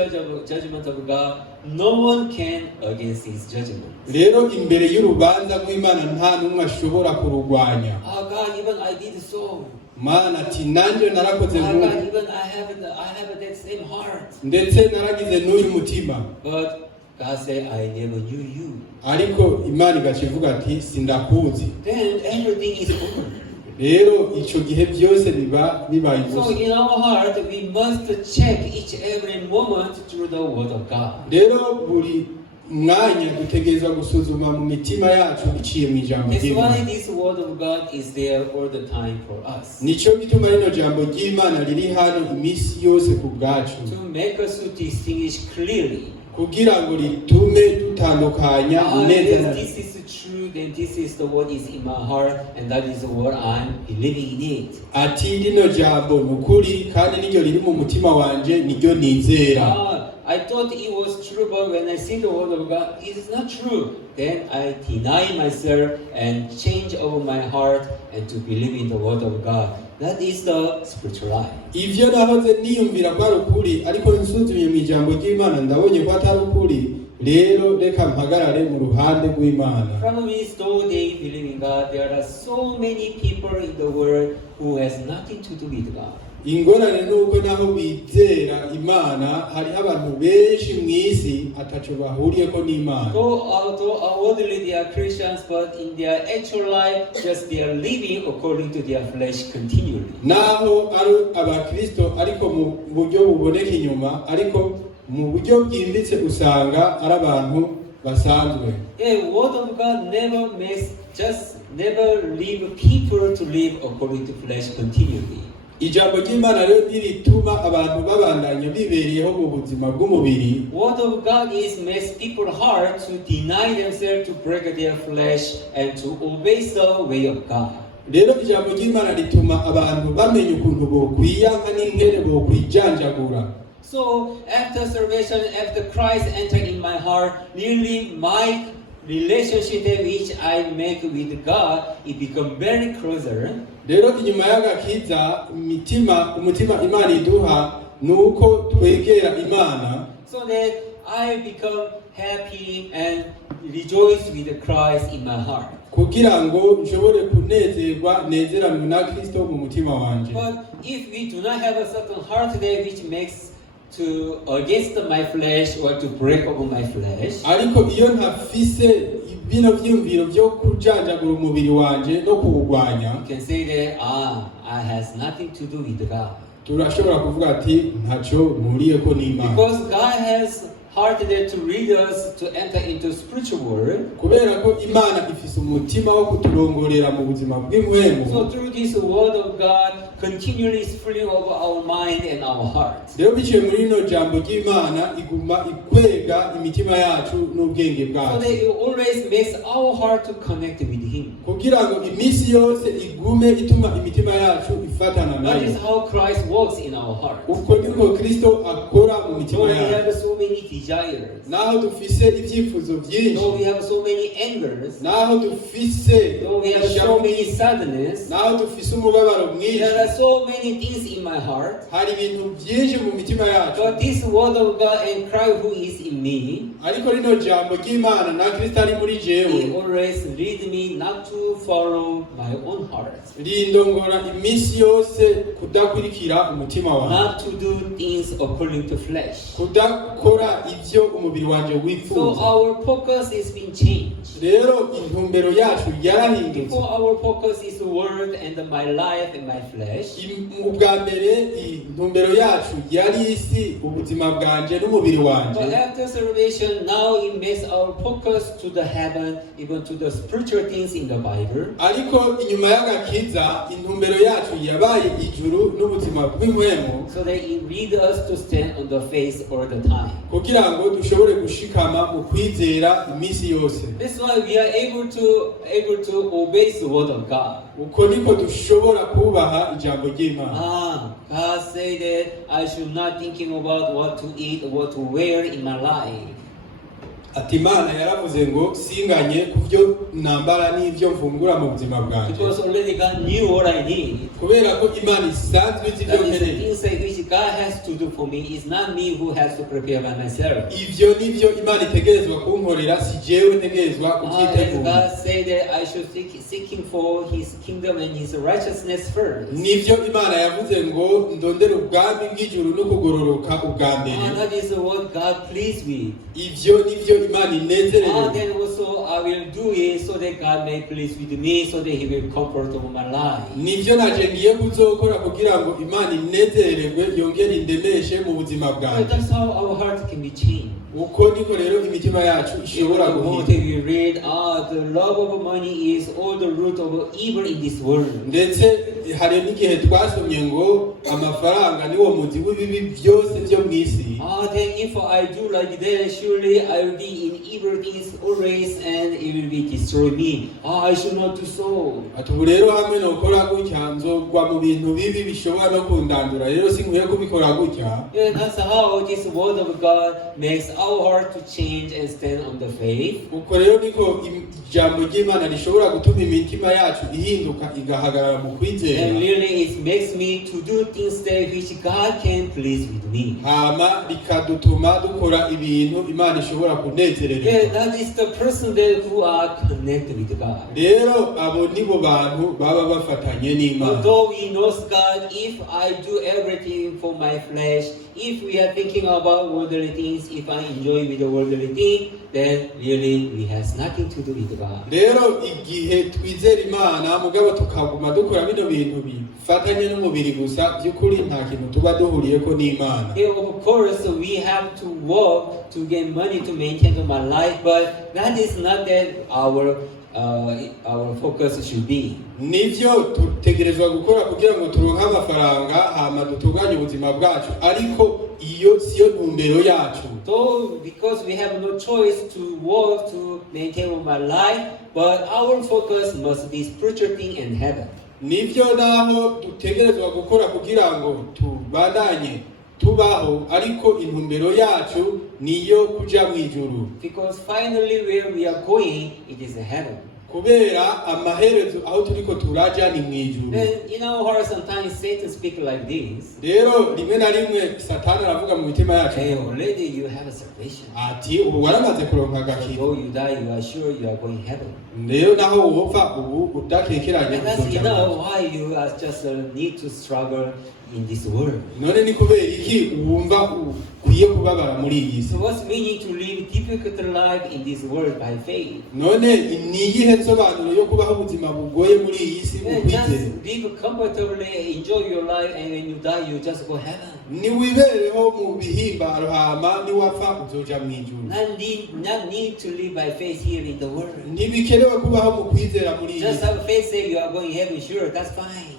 judgment of God, no one can against His judgment. Rero imbere y'urubanza rw'Imana nta numwe ashobora kurugwanya. Oh God, even I did so. Mana ati nanje narakoze Oh God, even I have that same heart. Ndetse naragize n'uyu mutima. But God said, I never knew you. Ariko Imana igacivuga ati sindakuzi. Then everything is over. Rero ico gihe byose biba bibaye So ubusa. in our heart, we must check each every moment through the Word of God. Rero buri mwanya dutegerezwa gusuzuma mu mitima yacu biciye mu ijambo That's ry'Imana. why this Word of God is there all the time for us. Nico gituma rino jambo ry'Imana riri hano imisi yose ku bwacu. To make us to distinguish clearly. Kugira ngo ritume dutandukanya neza. This is true, then this is the word is in my heart, and that is the word I'm believing in it. Ati rino jambo nukuri kandi niryo riri mu mutima wanje niryo nizera. I thought it was true, but when I see the word of God, it is not true. Then I deny myself and change over my heart and to believe in the word of God. That is the spiritual life. Ivyo nahoze niyumvira ko ari ukuri ariko nsuzumye mu ijambo ry'Imana ndabonye ko atari ukuri. Rero reka mpagarare mu ruhande rw'Imana. Problem is, though they believe in God, there are so many people in the world who has nothing to do with God. Ingorane nuko naho bizera Imana hari abantu benshi mw'isi ataco bahuriyeko n'Imana. Although outwardly they are Christians, but in their actual life, just they are living according to their flesh continually. Naho ari abakristo ariko mu buryo buboneka inyuma, ariko mu buryo bwimbitse usanga ari abantu basanzwe. The word of God never leave people to live according to flesh continually. Ijambo ry'Imana rero ntirituma abantu babandanya bibereyeho mu buzima bw'umubiri. Word of God makes people hard to deny themselves, to break their flesh, and to obey the way of God. Rero ijambo ry'Imana rituma abantu bamenya ukuntu bokwiyanka n'ingene bokwijanjagura. So after salvation, after Christ entered in my heart, really my relationship which I make with God, it become very closer. Rero inyuma y'agakiza umutima Imana iduha nuko twegera Imana, so that I become happy and rejoice with Christ in my heart. Kugira ngo nshobore kunezerwa nezeranwe na Kristo mu mutima wanje. But if we do not have a certain heart there which makes to against my flesh or to break over my flesh, ariko iyo ntafise bino vyumviro vyo kujanjagura umubiri wanje no kuwugwanya, you can say that I has nothing to do with God. Turashobora kuvuga ati ntaco mpuriyeko n'Imana. Because God has heart there to lead us to enter into spiritual world. Kubera ko Imana ifise umutima wo kuturongorera mu buzima bw'impwemu. So through this word of God continually spilling over our mind and our heart. Rero biciye muri rino jambo ry'Imana iguma ikwega imitima yacu n'ubwenge So bwacu. that it always makes our heart to connect with Him. Kugira ngo imisi yose igume ituma imitima yacu ifatana That nayo. is how Christ works in our heart. Uko niko Kristo akora mu So mitima we yacu. have so many desires, naho dufise ibyifuzo byinshi, though we have so many angers, naho dufise though we have so many sadness, naho dufise umubabaro mwinshi, there are so many things in my heart. hari ibintu byinshi mu mitima yacu, But this word of God and Christ who is in me, ariko rino jambo ry'Imana na Kristo ari muri He jewe always leads me not to follow my own heart, rindongora iminsi yose kudakurikira umutima wanjye, not to do things according to flesh. kudakora ibyo umubiri wanjye So wifuza. our focus is being changed. Rero intumbero yacu yarahindutse. Before our focus is the word and my life and my flesh. Ubwa mbere intumbero yacu yari isi, ubuzima bwanje n'umubiri wanje. But after salvation, now it makes our focus to the heaven, even to the spiritual things in the Bible. Ariko inyuma y'agakiza intumbero yacu yabaye ijuru n'ubuzima bw'impwemu, So that it leads us to stand on the face all the time. kugira ngo dushobore gushikama mu kwizera iminsi yose. That's why we are able to obey the word of God. Uko niko dushobora kubaha ijambo ry'Imana. God said that I should not thinking about what to eat or what to wear in my life. Ati Imana yaravuze ngo singanye ku byo nambara n'ibyo mfungura mu buzima bwanjye, Because already God knew what I need. kubera ko Imana isanzwe izi ibyo That is the nkeneye. things which God has to do for me. It's not me who has to prepare by myself. Ibyo nibyo Imana itegerezwa kunkorera, si jewe ntegerezwa And kubyitegura. God said that I should seeking for His kingdom and His righteousness first. Nibyo Imana yavuze ngo ndondere ubwami bw'ijuru no kugororoka ubwa mbere. And that is what God pleased with. Ibyo nibyo Imana inezerewe. And then also I will do it so that God may please with me, so that He will comfort over my life. Nibyo naje ngiye kuzokora kugira ngo Imana inezererwe, yongere indemeshe mu buzima But bwanjye. that's how our heart can be changed. Uko niko rero imitima yacu ishobora guhinduka. We read, the love of money is all the root of evil in this world. Ndetse hari n'igihe twasomye ngo amafaranga niwo muzi w'ibibi byose byo mu isi. Then if I do like that, surely I will be in evil things always, and it will be destroy me. I should not do so. Ati ubu rero hamwe nokora gutya nzogwa mu bintu bibi bishobora no kundandura, rero sinkwiye kubikora gutya. Yeah, that's how this word of God makes our heart to change and stand on the faith. Uko rero niko ijambo ry'Imana rishobora gutuma imitima yacu ihinduka igahagarara mu kwizera. And really it makes me to do things that which God can please with me. Hama rikadutuma dukora ibintu Imana ishobora kunezererwa. Yeah, that is the person that who are connected with God. Rero abo nibo bantu baba bafatanye n'Imana. Although we know God, if I do everything for my flesh, if we are thinking about worldly things, if I enjoy with the worldly thing, then really we has nothing to do with God. Rero igihe twizera Imana mugabo tukaguma dukora bino bintu bifatanye n'umubiri gusa, by'ukuri nta kintu tuba duhuriyeko n'Imana. Yeah, of course, we have to work to get money to maintain my life, but that is not that our focus should be. Nivyo tutegerezwa gukora kugira ngo turonke amafaranga hama dutunganye ubuzima bwacu, ariko iyo siyo ntumbero yacu. So because we have no choice to work to maintain my life, but our focus must be spiritual thing in heaven. Nivyo naho dutegerezwa gukora kugira ngo tubandanye tubaho, ariko intumbero yacu niyo kuja mu ijuru. Because finally where we are going, it is heaven. Kubera amaherezo aho turiko turaja ni mu ijuru. Then in our heart sometimes Satan speak like this. Rero rimwe na rimwe Satani aravuga mu mitima yacu, Hey, already you have a salvation. ati ubu waramaze kuronka agakiza. Though you die, you are sure you are going heaven. Rero naho wopfa ubu udakekeranye And that's kuzoja mu ijuru. why you are just need to struggle in this world. None ni kubera iki wumva ukwiye kubabara muri iyi si? So what's meaning to live difficult life in this world by faith? None ni iyihe nsobanuro yo kubaho ubuzima bugoye muri iyi si mu kwizera? Just live comfortably, enjoy your life, and when you die, you just go heaven. Ni wibereho mu bihimbaro hama ni wapfa uzoja mu ijuru. Not need to live by faith here in the world. Ntibikenewe kubaho mu kwizera muri iyi Just si. have faith, say you are going heaven, sure, that's fine.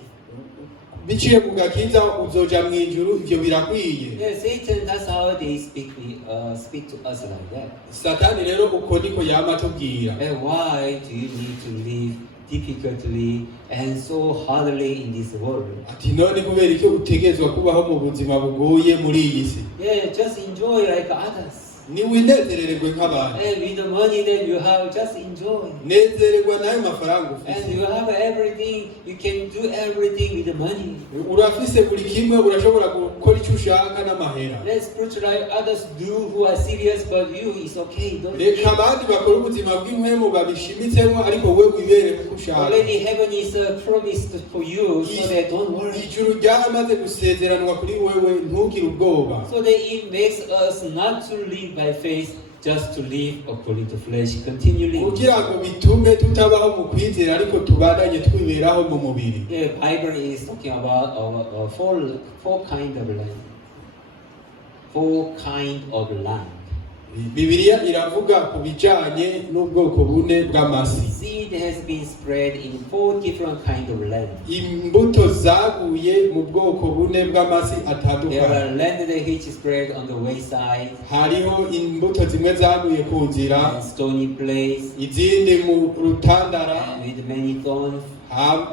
Biciye mu gakiza uzoja mu ijuru, ivyo birakwiye. Yeah, Satan, that's how they speak to us like that. Satani rero uko niko yama atubwira. And why do you need to live difficultly and so hardly in this world? Ati none kubera iki utegerezwa kubaho mu buzima bugoye muri iyi si? Yeah, just enjoy like others. niwinezererwe nk'abantu. And with the money that you have, just enjoy. Nezererwa n'ayo mafaranga And ufite. you have everything, you can do everything with the money. Urafise buri kimwe, urashobora gukora icyo ushaka n'amahera. Let's put like others do who are serious, but you is okay. Don't Reka abandi bakora ubuzima bw'impwemu babishimitsemo, ariko wowe wibere uko ushaka. already heaven is promised for you, so that don't worry. Ijuru ryamaze gusezeranwa kuri wewe, ntugire ubwoba. So that it makes us not to live by faith, just to live according to flesh continually. Kugira ngo bitume tutabaho mu kwizera, ariko tubandanye twiberaho mu mubiri. The Bible is talking about four kind of land. Four kind of land. Bibiliya iravuga ku bijanye n'ubwoko bune bw'amasi. Seed has been spread in 4 different kind of land. Imbuto zaguye mu bwoko bune bw'amasi There atandukanye. are land that which spread on the wayside, Hariho imbuto zimwe zaguye ku nzira, and stony place, izindi mu rutandara, and with many thorns,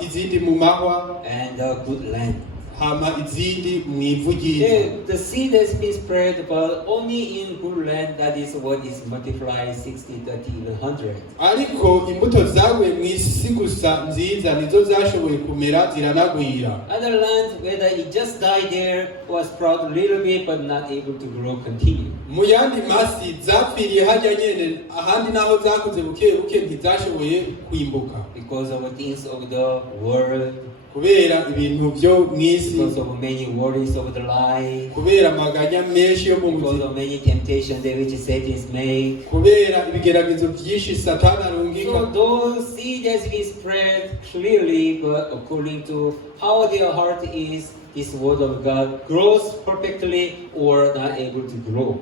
izindi mu mahwa, and a good land. hama izindi mu ivu ryiza. The seed has been spread, but only in good land. That is what is multiplied 60, 30, even 100. Ariko imbuto zaguye mu isi gusa nziza nizo zashoboye kumera ziranagwira. Other lands, whether it just died there, was sprout a little bit, but not able to grow, continue. Mu yandi masi zapfiriye hajya nyene, ahandi naho zakuze buke buke ntizashoboye kwimbuka. Because of the things of the world, Kubera ibintu byo mu isi, because of many worries of the life, kubera amaganya menshi yo mu because buzima, of many temptations that which Satan is made. kubera ibigeragezo byinshi Satani arungika. So those seed has been spread clearly, but according to how their heart is, this word of God grows perfectly or not able to grow.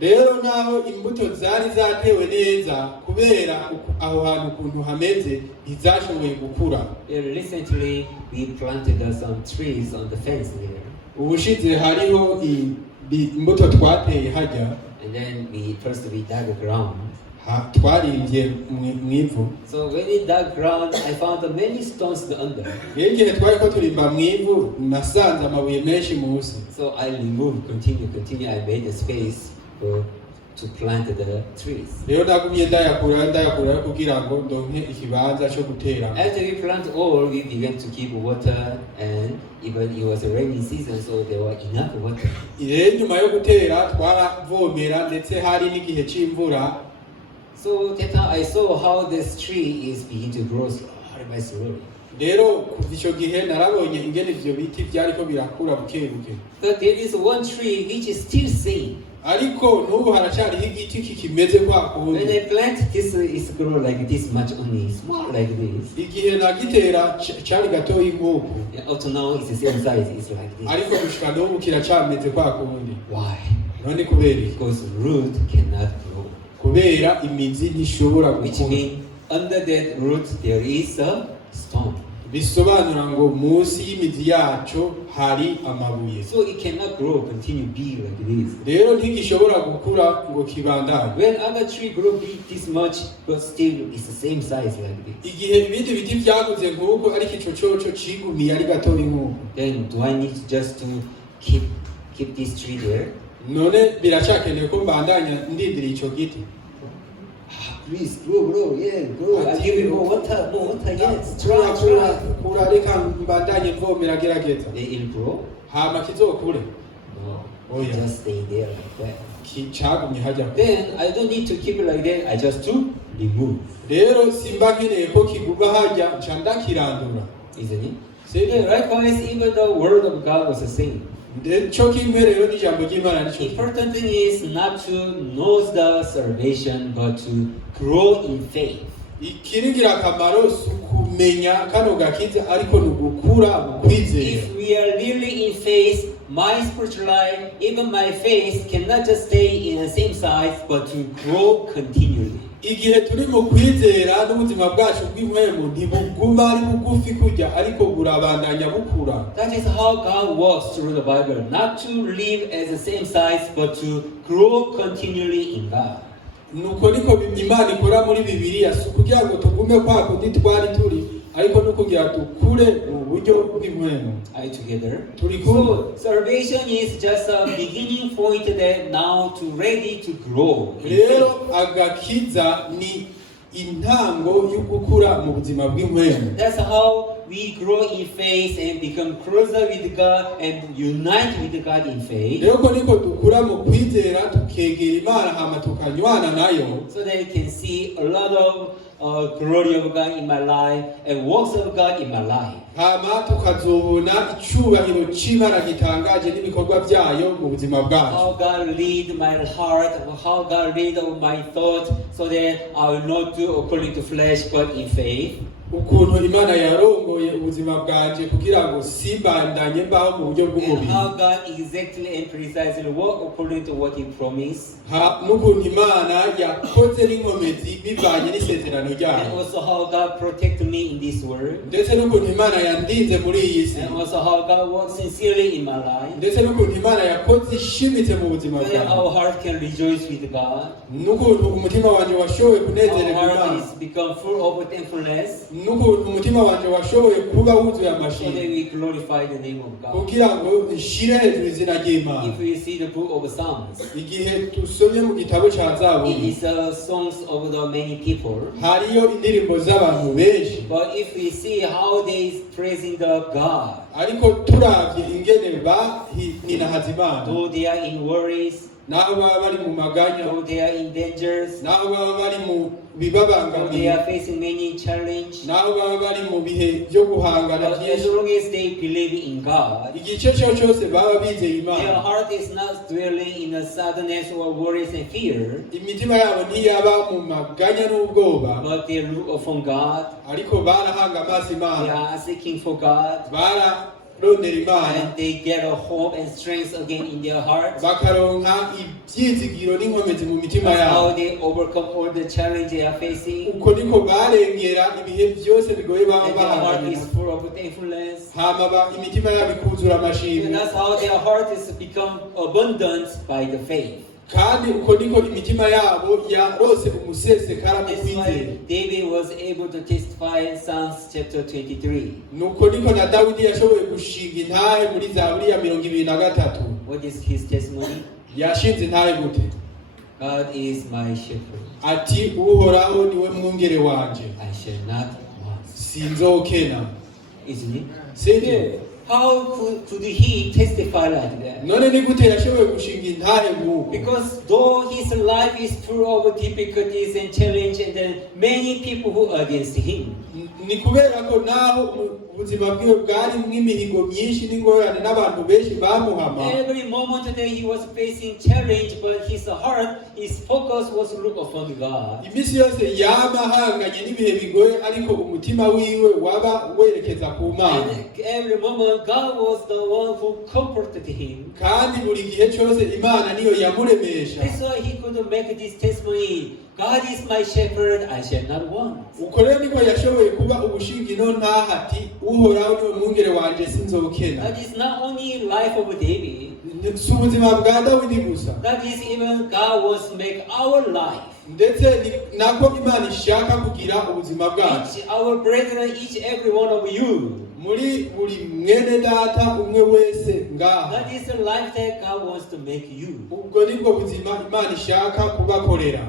Rero naho imbuto zari zatewe neza, kubera aho hantu ukuntu hameze ntizashoboye gukura. Recently, we planted some trees on the fence there. Ubushize hariho imbuto twateye hajya, And then we dug the ground. twarimbye mu ivu. So when we dug ground, I found many stones under. Rero igihe twari ko turimba mu ivu, nasanze amabuye menshi munsi. So I removed, continue. I made a space to plant the trees. Rero nagumye ndayakura kugira ngo ndonke ikibanza cyo gutera. After we plant all, we began to keep water, and even it was a rainy season, so there was enough water. Rero nyuma yo gutera twaravomera, ndetse hari n'igihe c'imvura. So that time I saw how this tree is beginning to grow slowly. Rero kuva icyo gihe narabonye ingene ivyo biti byariko birakura buke buke. But there is one tree which is still same. Ariko n'ubu haracyariho igiti kikimeze kwa kundi. When I plant this, is grow like this much only, small like this. Igihe nagitera cari gatoyi nk'uku. Up to now it's the same size, it's like this. Ariko gushika n'ubu kiracameze kwa kundi. Why? None kubera iki? Because root cannot grow. Kubera imizi ntishobora Which gukura. means under that root there is a stone. Bisobanura ngo munsi y'imizi yaco hari amabuye. So it cannot grow, continue be like this. Rero ntigishobora gukura ngo kibandanye. When other tree grow big this much, but still it's the same size like this. Igihe ibindi biti vyakuze nk'uko ariko ico coco cigumiye ari gatoyi nk'uko. Then do I need just to keep this tree there? None biracakeneye ko mbandanya ndindira ico giti. Please grow, yeah, grow. I give you more water, yes. Kura reka mbandanye mvomera gerageza. It will grow? Hama kizokure. No. Oh, yeah. Just stay there like that. Cagumye hajya. Then I don't need to keep it like that. I just to remove. Rero simba nkeneye ko kiguma hajya nca ndakirandura. Isn't it? Sibyo? Yeah, likewise, even the word of God was the same. Cyo kimwe rero n'ijambo ry'Imana nico. Important thing is not to know the salvation, but to grow in faith. Ikirigira akamaro si ukumenya kano gakiza, ariko ni ugukura mu kwizera. If we are really in faith, my spiritual life, even my faith, cannot just stay in the same size, but to grow continually. Igihe turi mu kwizera n'ubuzima bwacu bw'impwemu ntibuguma ari bugufi kujya, ariko burabandanya bukura. That is how God works through the Bible, not to live as the same size, but to grow continually in God. Nuko niko Imana ikora muri Bibiliya, si kugira ngo tugume kwa kundi twari turi, ariko no kugira dukure mu buryo bw'impwemu. Are you together? Turi kumwe. So salvation is just a beginning point that now to ready to grow. Rero agakiza ni intango yo gukura mu buzima bw'impwemu. That's how we grow in faith and become closer with God and unite with God in faith. Rero ko niko dukura mu kwizera tukegera Imana hama tukanywana nayo. So that you can see a lot of glory of God in my life and works of God in my life. Hama tukazobona icubahiro c'Imana gitangaje n'ibikorwa byayo mu buzima bwacu. How God lead my heart, how God lead my thoughts, so that I will not do according to flesh but in faith. Ukuntu Imana yarongoye ubuzima bwanje kugira ngo simbandanye mbaho mu buryo And bw'umubiri. how God exactly and precisely work according to what He promised. N'ukuntu Imana yakoze n'inkomezi bivanye n'isezerano And ryayo. also how God protect me in this world. Ndetse n'ukuntu Imana yandinze muri iyi si. And also how God works sincerely in my life. Ndetse n'ukuntu Imana yakoze ishimitse mu buzima So that bwawe. our heart can rejoice with God. N'ukuntu umutima wanje washoboye Our kunezererwa heart Imana. is become full of thankfulness. N'ukuntu umutima wanje washoboye kuba wuzuye So that amashimwe. we glorify the name of God. Kugira ngo nshire hejuru izina ry'Imana. If we see the book of Psalms, Igihe dusomye mu gitabo ca it Zaburi, is songs of the many people. hariyo indirimbo z'abantu benshi. But if we see how they is praising the God, Ariko turavye ingene bahininahaza Imana, though they are in worries, naho baba bari mu maganya, though they are in dangers, naho baba bari mu though they bibabangamiye, are facing many challenges, naho baba bari mu bihe byo guhangana but as byinshi, long as they believe in God, igice cyose baba bizeye their Imana, heart is not dwelling in a sadness or worries and fear, imitima yabo ntiyaba mu maganya n'ubwoba, but they look upon God, ariko barahanga amaso they Imana, are seeking for God, bararondera Imana, and they get a hope and strength again in their hearts. bakaronka ibyizigiro n'inkomezi mu mitima That's how yabo. they overcome all the challenge they are facing. Uko niko barengera ibihe byose bigoye baba And their heart bahanganye is nabyo. full of thankfulness. Hama imitima yabo ikuzura And amashimwe. that's how their heart is become abundant by the faith. Kandi uko niko imitima yabo yarose umusesekara mu That's kwizera. why David was able to testify in Psalms chapter 23. Nuko niko na Dawidi yashoboye gushinga intahe muri Zaburi ya 23. What is his testimony? Yashinze intahe gute? God is my shepherd. Ati uhoraho niwe mwungere wanje, I shall not want. sinzokena. Isn't it? Sibyo? How could he testify like that? None ni gute yashoboye gushinga intahe nk'uko? Because though his life is full of difficulties and challenge, and then many people who are against him, Ni kubera ko naho ubuzima bwiwe bwari mw'imihigo myinshi n'ingorane n'abantu benshi bamuhama. every moment that he was facing challenge, but his heart, his focus was look upon God. Imisi yose yaba ahanganye n'ibihe bigoye, ariko umutima wiwe waba werekeza ku Mana. And every moment God was the one who comforted him. Kandi buri gihe cyose Imana niyo yamuremesha. That's why he could make this testimony. God is my shepherd, I shall not want. Uko rero niko yashoboye kuba ubushingiro ntahati uhoraho niwe mwungere wanje sinzokena. That is not only life of David. Si ubuzima bwa Dawidi gusa, That is even God wants to make our life. ndetse ni nako Imana ishaka kugira ubuzima bwacu. Each our brethren, each every one of you. Muri buri mwene data umwe wese ngaha. That is the life that God wants to make you. Ubwo nibwo buzima Imana ishaka kubakorera.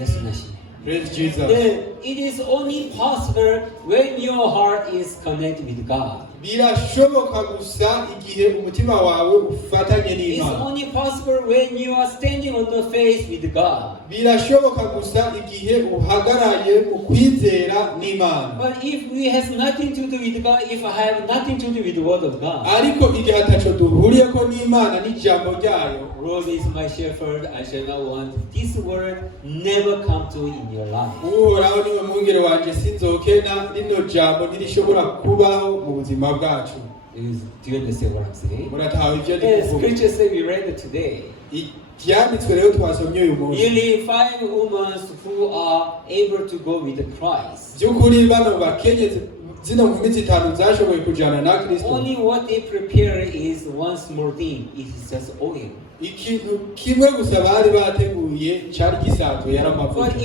Yes, Nashi. Praise Jesus. Then it is only possible when your heart is connected with God. Birashoboka gusa igihe umutima wawe ufatanye It's n'Imana. only possible when you are standing on the face with God. Birashoboka gusa igihe uhagaraye mu kwizera n'Imana. But if we has nothing to do with God, if I have nothing to do with the Word of God, Ariko igihe ataco duhuriyeko n'Imana n'ijambo ryayo, Lord is my shepherd, I shall not want. This word never come to in your life. uhoraho niwe mwungere wanje sinzokena, rino jambo ntirishobora kubaho mu buzima bwacu. Do you understand what I'm saying? Murataha ibyo ndi The kuvuga. scriptures that we read today. Ibyanditswe rero twasomye uyu munsi. Nearly 5 women who are able to go with Christ. By'ukuri bano bakenyezi zino nkumi zitanu zashoboye kujana na Kristo. Only what they prepare is one small thing. It is just oil. Ikintu kimwe gusa bari bateguye cyari gisanzwe yari amavuta. But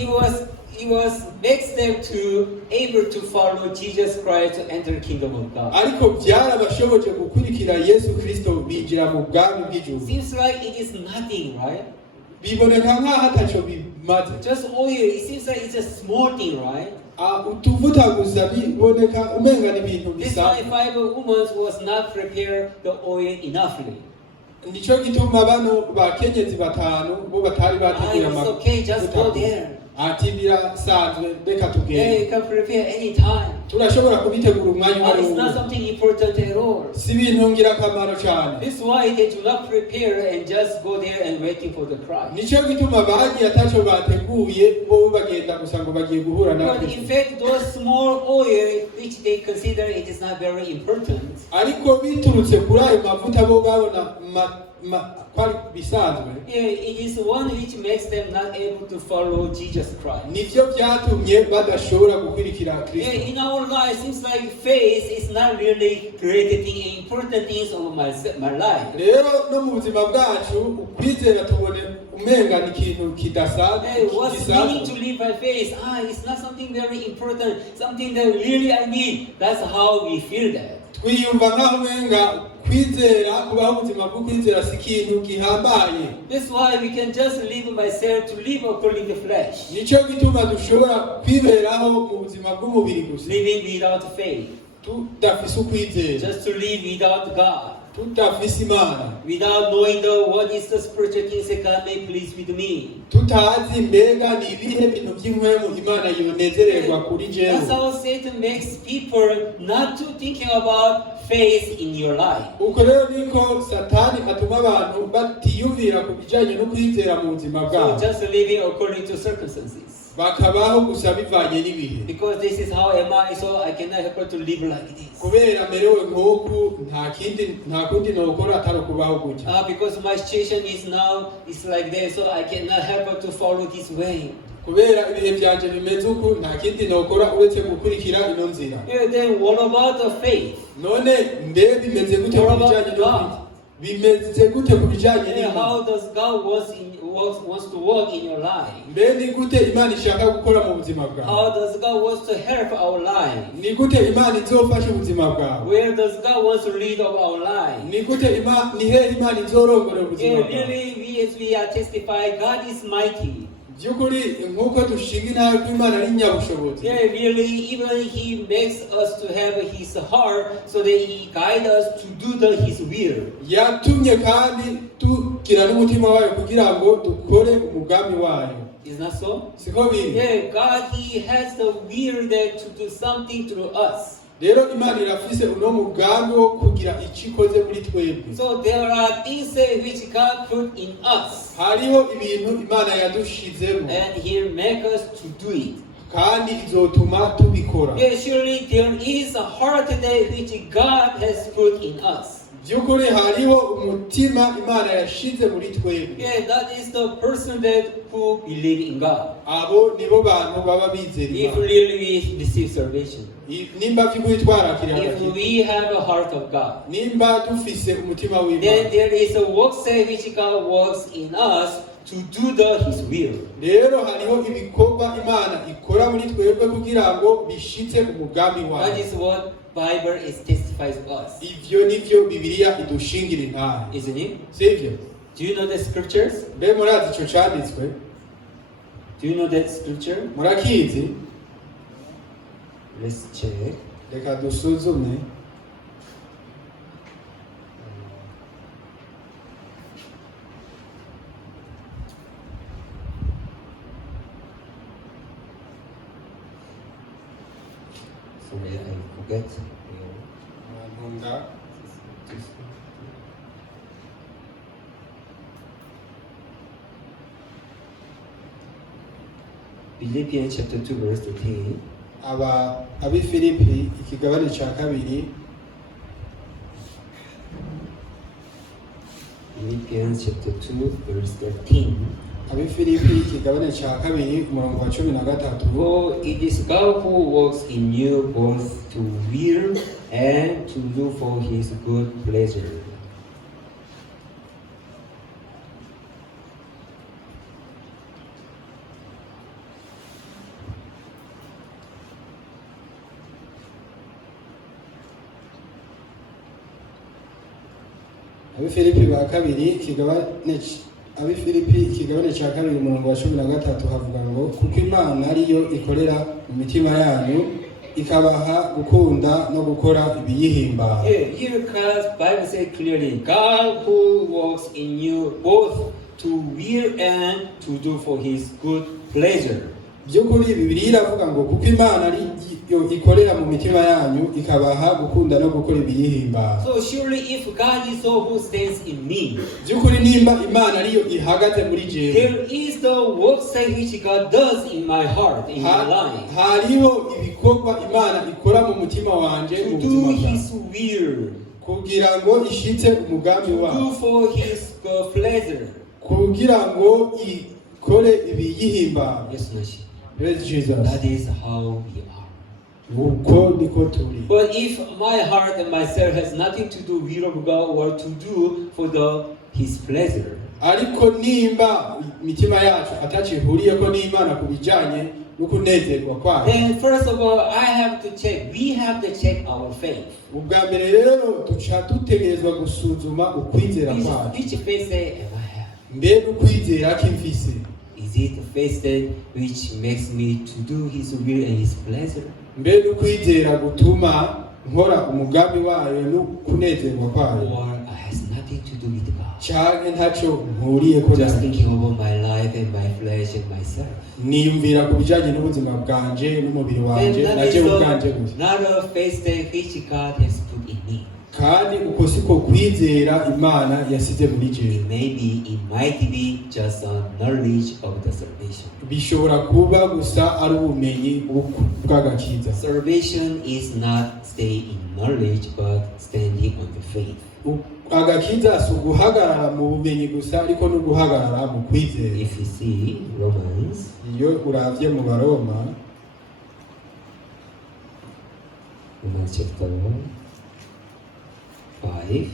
it was makes them to able to follow Jesus Christ to enter the kingdom of God. ariko byarabashoboje gukurikira Yesu Kristo binjira mu bwami bw'ijuru. Seems like it is nothing, right? Biboneka nk'aho ataco bimaze. Just oil. It seems like it's a small thing, right? Utuvuta gusa biboneka umenga ni ibintu This bisanzwe. five women was not prepared the oil enoughly. Nico gituma bano bakenyezi batanu bo batari bateguye It's okay, just go there. ati birasanzwe reka Yeah, tugende. you can prepare any time. Turashobora kubitegura umwanya uwo ari It's wo not wose. something important at all. Si ibintu ngirakamaro cyane. This is why they do not prepare and just go there and waiting for the Christ. Nico gituma bagiye ataco bateguye bo bagenda gusa ngo bagiye guhura na But in fact, those small oil which they consider it is not very important. ariko biturutse kuri ayo mavuta bo babona kwari bisanzwe. Yeah, it is one which makes them not able to follow Jesus Christ. Nivyo byatumye badashobora gukurikira Yeah, Kristo. in our life, seems like faith is not really great thing, important things of my life. Rero no mu buzima bwacu ukwizera tubone umenga ni ikintu kidasanzwe. Hey, what's meaning to live by faith? It's not something very important, something that really I need. That's how we feel that. Twiyumva nk'aho umenga kwizera kubaho ubuzima bwo kwizera si ikintu gihambaye. That's why we can just live myself to live according to flesh. Nico gituma dushobora kwiberaho mu buzima bw'umubiri gusa. Living without faith. Tudafise ukwizera. Just to live without God. Tudafise Imana. Without knowing what is the spiritual things that God may please with me. Tutazi mbega ni ibihe bintu by'impwemu Imana yonezererwa kuri jewe. That's how Satan makes people not to thinking about faith in your life. Uko rero niko Satani atuma abantu batiyumvira ku bijanye no kwizera mu buzima So bwabo. just living according to circumstances. Bakabaho gusa bivanye n'ibihe. Because this is how am I, so I cannot help to live like this. Kubera merewe nk'uku nta kundi nokora atari kubaho gutya. Because my situation is now is like this, so I cannot help to follow this way. Kubera ibihe byanje bimeze uku nta kindi nokora uretse gukurikira ino nzira. Yeah, then what about the faith? None mbe bimeze gute ku bijanye no bimeze gute ku bijanye Yeah, n'Imana? how does God wants to work in your life? Mbe ni gute Imana ishaka gukora mu buzima bwawe? How does God wants to help our life? Ni gute Imana izofasha ubuzima bwawe? Where does God wants to lead of our life? Ni gute ni hehe Imana izorongora ubuzima Yeah, bwawe? really, as we are testifying, God is mighty. Byukuri nk'uko dushinga intara ko Imana ari nyabushobozi. Yeah, really, even He makes us to have His heart so that He guides us to do His will. Yatumye kandi tugira n'umutima wayo kugira ngo dukore umugambi wayo. Is not so? Siko biri? Yeah, God, He has the will that to do something through us. Rero Imana irafise uno mugambi wo kugira icyo ikoze muri twebwe. So there are things which God put in us. Hariho ibintu Imana yadushizemo And He make us to do it. kandi izotuma tubikora. Yeah, surely there is a heart that which God has put in us. Byukuri hariho umutima Imana yashize muri twebwe. Yeah, that is the person that who believe in God. Abo nibo bantu baba bizera If Imana. really we receive salvation. Nimba by'ukuri twarakira If agakiza. we have a heart of God. Nimba dufise umutima Then w'Imana. there is a work say which God works in us to do His will. Rero hariho ibikorwa Imana ikora muri twebwe kugira ngo bishitse umugambi That wayo. is what Bible is testifies to us. Ivyo nivyo Bibiliya idushingira intara. Isn't it? Sivyo? Do you know the scriptures? Mbe murazi ico canditswe? Do you know that scripture? Murakizi? Let's check. Reka dusuzume. Sorry, I forget. Nkunda. Philippians chapter 2 verse 13. Abi Filipi ikigabane ca kabiri. Philippians chapter 2 verse 13. Abi Filipi ikigabane ca kabiri umurongo wa 13. For it is God who works in you both to will and to do for His good pleasure. Abifilipi ba kabiri ikigabane cya kabiri umurongo wa 13 havuga ngo kuko Imana ariyo ikorera mu mitima yanyu ikabaha gukunda no gukora ibiyihimbara. Here Bible says clearly, God who works in you both to will and to do for His good pleasure. Byukuri Bibiliya iravuga ngo kuko Imana ariyo ikorera mu mitima yanyu ikabaha gukunda no gukora ibiyihimbara. So surely if God is so who stands in me, byukuri nimba Imana ariyo ihagaze muri jewe, there is the work which God does in my heart, in my life. Hariho ibikorwa Imana ikora mu mutima wanje mu to buzima do bwawe. His will. Kugira ngo ishitse umugambi To wawe. do for His pleasure. Kugira ngo ikore ibiyihimbara. Yes, Nashi. Praise Jesus. That is how we are. Uko niko turi. But if my heart and myself has nothing to do with will of God or to do for His pleasure, ariko nimba mitima yacu atacihuriyeko n'Imana kubijanye no kunezerwa kwayo, then first of all we have to check our faith. ubwa mbere rero duca dutegerezwa gusuzuma ukwizera kwacu. Which faith am I have? Mbere ukwizera kimfise, Is it the faith which makes me to do His will and His pleasure? mbere ukwizera gutuma nkora umugambi wayo no kunezerwa kwayo, Or has nothing to do with God? canke ntaco mpuriyeko Just nayo, thinking about my life and my flesh and myself. niyumvira ku bijanye n'ubuzima bwanje n'umubiri wanje Then that naje is ubwanje gusa. not a faith which God has put in me. Kandi uko siko kwizera Imana yasize muri jewe. It might be just a knowledge of the salvation. Bishobora kuba gusa ari ubumenyi bw'agakiza. Salvation is not staying in knowledge but standing on the faith. Agakiza si uguhagarara mu bumenyi gusa ariko no guhagarara mu kwizera. If you see Romans, Iyo uravye mu Baroma chapter 5,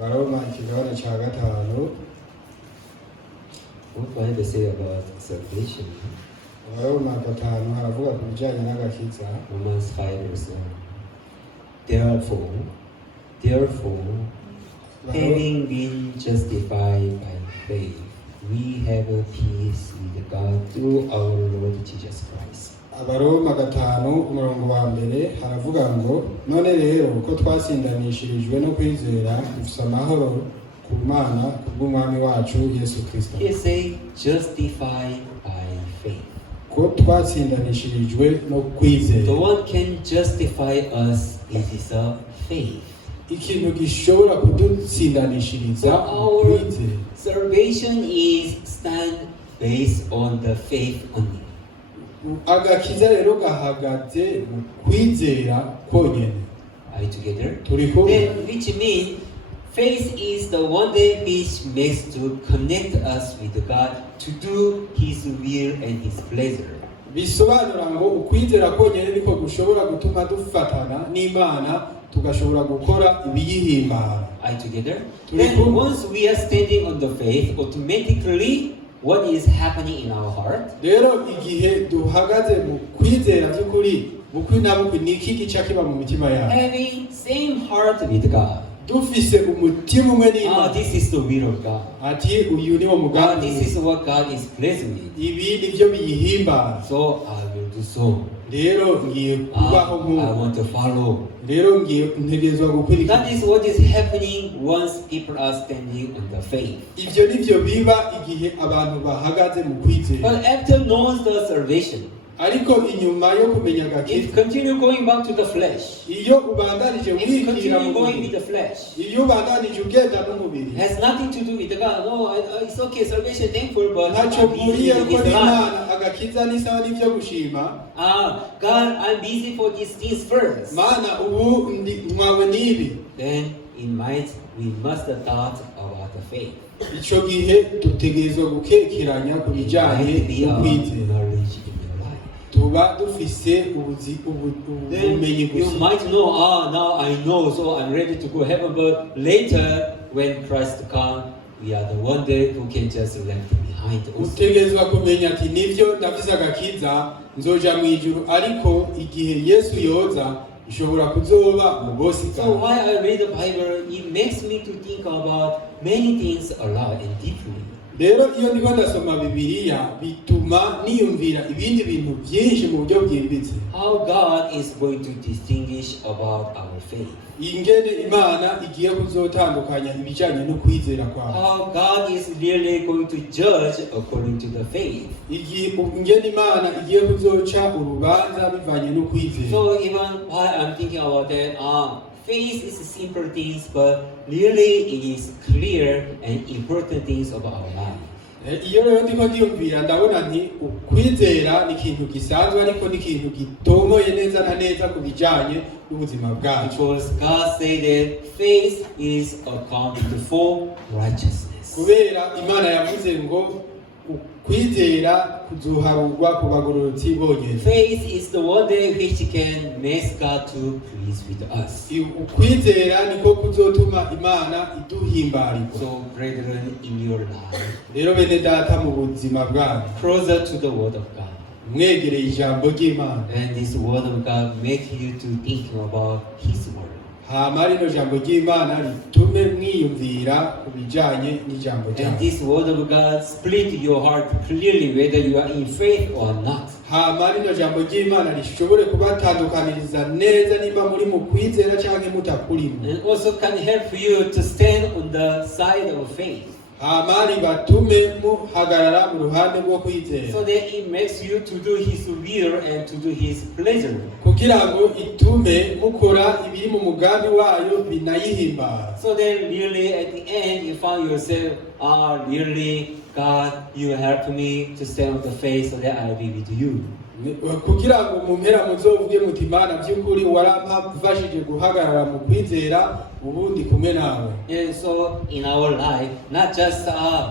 Baroma ikigabane ca 5, what Bible say about salvation? Baroma 5 haravuga ku bijanye n'agakiza. Romans 5 verse 1. Therefore, having been justified by faith, we have a peace with God through our Lord Jesus Christ. Abaroma 5 umurongo wa mbere haravuga ngo none rero uko twasindanishirijwe no kwizera dufise amahoro ku Mana kubw'umwami wacu Yesu Kristo. He say justified by faith. Ko twatsindanishirijwe no kwizera. The one can justify us is a faith. Ikintu gishobora kudutsindanishiriza kwizera. Salvation is stand based on the faith only. Agakiza rero gahagaze mu kwizera konyene. Are you together? Turiko. Then which means faith is the one thing which makes to connect us with God to do His will and His pleasure. Bisobanura ngo ukwizera konyene niko gushobora gutuma dufatana n'Imana tugashobora gukora ibiyihimbara. Are you together? Turiko. Then once we are standing on the faith, automatically what is happening in our heart? Rero igihe duhagaze mu kwizera by'ukuri bukwi na bukwi niki gica kiba mu mitima yacu. Having same heart with God. Dufise umutima umwe n'Imana. This is the will of God. Ati uyu ni wo mugambi. This is what God is pleased with. Ibi nivyo biyihimbara. So I will do so. Rero ngiye kubaho I want to follow. Rero ngiye ntegerezwa gukurikira. That is what is happening once people are standing on the faith. Ivyo nivyo biba igihe abantu bahagaze mu kwizera. But after knowing the salvation, Ariko inyuma yo kumenya if agakiza, continue going back to the flesh, iyo ubandanije if wikira continue mu going with mubiri, the flesh, iyo ubandanije ugenda n'umubiri, has nothing to do with God. No, it's okay, salvation thankful, but ntacyo I'm busy mpuriye with ko this man. n'Imana agakiza n'isaha n'ivyo gushima. God, I'm busy for these things first. Mana ubu mwawe n'ibi. Then we must have thought about the faith. Ico gihe dutegerezwa gukekeranya ku bijanye no kwizera. Tuba dufise ubumenyi You gusa. might know, now I know, so I'm ready to go heaven. But later, when Christ comes, we are the one day who can just left behind. Utegerezwa kumenya ati nivyo ndafise agakiza nzoja mu ijuru, ariko igihe Yesu yoza ushobora kuzoba mu bosi So bwawe. while I read the Bible, it makes me to think about many things a lot and deeply. Rero iyo ndiko ndasoma Bibiliya bituma niyumvira ibindi bintu byinshi mu buryo bwimbitse. How God is going to distinguish about our faith. Ingene Imana igiye kuzotandukanya ibijanye no kwizera kwawe. How God is really going to judge according to the faith. Ingene Imana igiye kuzoca urubanza bivanye no kwizera. So even while I'm thinking about that, faith is simple things, but really it is clear and important things about our life. Iyo rero ndiko ndiyumvira ndabona nti ukwizera ni ikintu gisanzwe ariko ni ikintu gitomoye neza na neza ku bijanye n'ubuzima bwacu. Because God said that faith is accounted for righteousness. Kubera Imana yavuze ngo ukwizera kuzoharurwa ku bagororotsi bonyene. Faith is the one day which can make God to please with us. Ukwizera niko kuzotuma Imana iduhimbarirwa. So brethren, in your life, Rero bene data mu buzima bwanyu closer to the word of God. mwegereye ijambo ry'Imana. And this word of God make you to think about His word. Hama rino jambo ry'Imana ritume mwiyumvira ku bijanye n'ijambo And ryayo. this word of God split your heart clearly whether you are in faith or not. Hama rino jambo ry'Imana rishobore kubatandukaniriza neza niba muri mu kwizera canke mutakurimo. And also can help you to stand on the side of faith. Hama ribatume muhagarara mu ruhande rwo kwizera. So that it makes you to do His will and to do His pleasure. Kugira ngo itume mukora ibiri mu mugambi wayo binayihimbara. So then really at the end you find yourself, really God, you help me to stand on the faith so that I will be with you. Kugira ngo mu mpera muzovuge muti Imana by'ukuri warampfashije guhagarara mu kwizera ubundi kumwe nawe. And so in our life, not just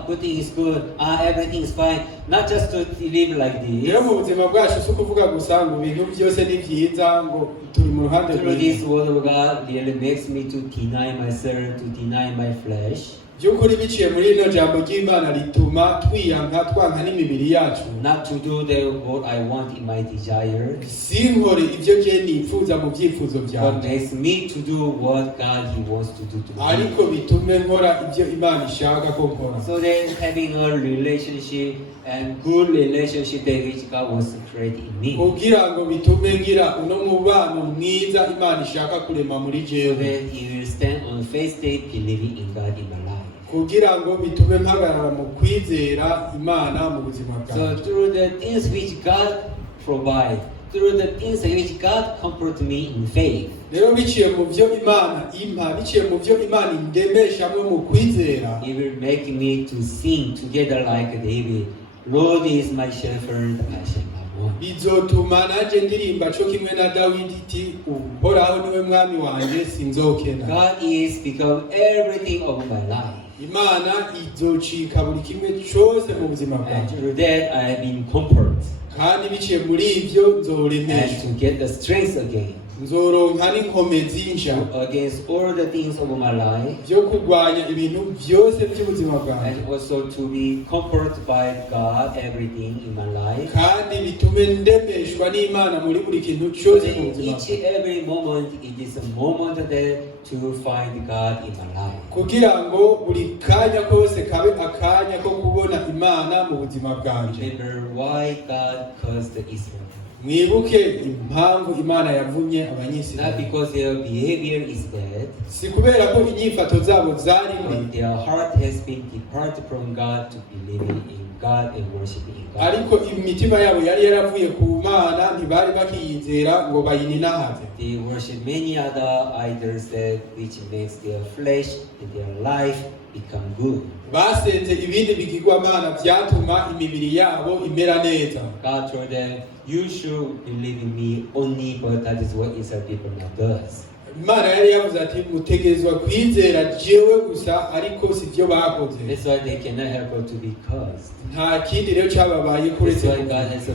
good thing is good, everything is fine, not just to live like this. Rero mu buzima bwacu si ukuvuga gusa ngo ibintu byose ni byiza ngo turi mu ruhande Through this word of God really makes me to deny myself, to deny my flesh. by'ukuri biciye muri rino jambo ry'Imana rituma twiyanka twanka n'imibiri yacu. Not to do what I want in my desire, Sinkore ibyo je nipfuza mu byifuzo but byanjye, makes me to do what God He wants to do to me. ariko bitume nkora ibyo Imana ishaka ko nkora. So then having a relationship and good relationship that which God wants to create in me. Kugira ngo bitume ngira uno mubano mwiza Imana ishaka kurema muri So jewe. that you will stand on faith day believing in God in my life. Kugira ngo bitume mpagarara mu kwizera Imana mu buzima So bwanjye. through the things which God provide, through the things which God comfort me in faith, Rero biciye mu byo Imana impa, biciye mu byo Imana indemeshamwe mu kwizera, it will make me to sing together like David. Lord is my shepherd, I shall not want. bizotuma naje ndirimba cyo kimwe na Dawidi iti uhoraho niwe mwami wanjye sinzokena. God is become everything of my life. Imana izocika buri kimwe cyose mu buzima And bwanjye, through that I have been comforted kandi biciye muri ibyo and nzoremeshwa, to get the strength again nzoronka n'inkomezi nsha against all the things of my life, byo kurwanya ibintu byose by'ubuzima bwanjye, and also to be comforted by God everything in my life. kandi bitume ndemeshwa n'Imana muri buri kintu So cyose mu in buzima each bwanjye, every moment, it is a moment that to find God in my life. kugira ngo buri kanya kose kabe akanya ko kubona Imana mu buzima bwanjye. Remember why God caused Israel. Mwibuke impamvu Imana yavumye Not Abanyisirayeli, because their behavior is bad, si kubera ko inyifato zabo zari mbi, but their heart has been departed from God to believing in God and worshiping God. ariko imitima yabo yari yaravuye ku Mana, ntibari bakiyizera ngo bayininahaze. They worship many other idols that which makes their flesh and their life become good. Basenze ibindi bigirwamana byatuma imibiri yabo imera neza. God told them, you should believe in me only, but that is what Israel people now does. Imana yari yavuze ati mutegerezwa kwizera jewe gusa, ariko si byo bakoze. That's why they cannot help but to be cursed. Nta kindi rero cyababaye That's kuretse why God has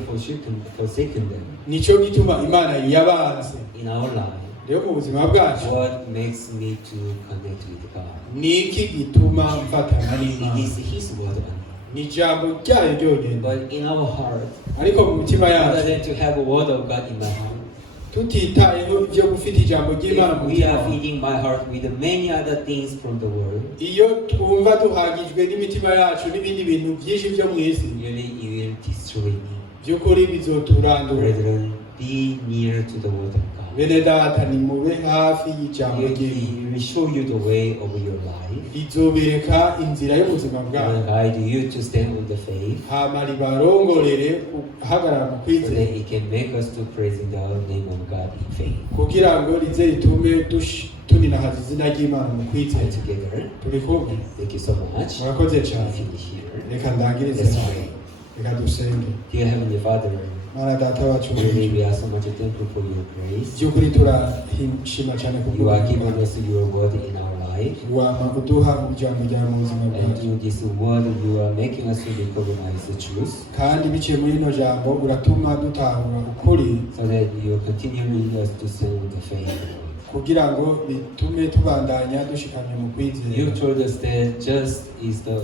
forsaken them. nicyo gituma Imana yabanze. In our life, Rero mu buzima bwacu what makes me to connect with God? niki gituma mfatana It n'Imana? is His word only. Ni ijambo ryayo ryonyine, But in our heart, ariko mu mitima rather yacu than to have a word of God in my heart, tutitayeho ibyo gufita ijambo ry'Imana mu If we are mutima. feeding my heart with many other things from the world, Iyo twumva duhagijwe n'imitima yacu n'ibindi bintu byinshi byo mu isi, really it will destroy me. by'ukuri bizoturandura. Brethren, be near to the word of God. Bene data, nimube hafi y'ijambo It ry'Imana. will show you the way of your life. Rizobereka inzira y'ubuzima It will bwawe, guide you to stand on the faith, hama ribarongorere guhagarara mu so kwizera, that it can make us to praise the name of God in faith. kugira ngo rize ritume tuninahaza izina ry'Imana mu kwizera. All together. Turi kumwe. Thank you so much. Murakoze I cyane. finish here. Reka ndangirize Let's cyane. pray. Reka dusenge. Dear Heavenly Father, Mana data wacu, really we are so much thankful for your grace. by'ukuri turashima cyane You are giving kubw'ubuntu us your word in our life. wama uduha ijambo ryawe mu buzima And bwacu, through this word, you are making us to recognize the truth, kandi biciye muri rino jambo uratuma dutahura ukuri, so that you continue leading us to stand with the faith. kugira ngo bitume tubandanya dushikamye mu kwizera. You told us that just is the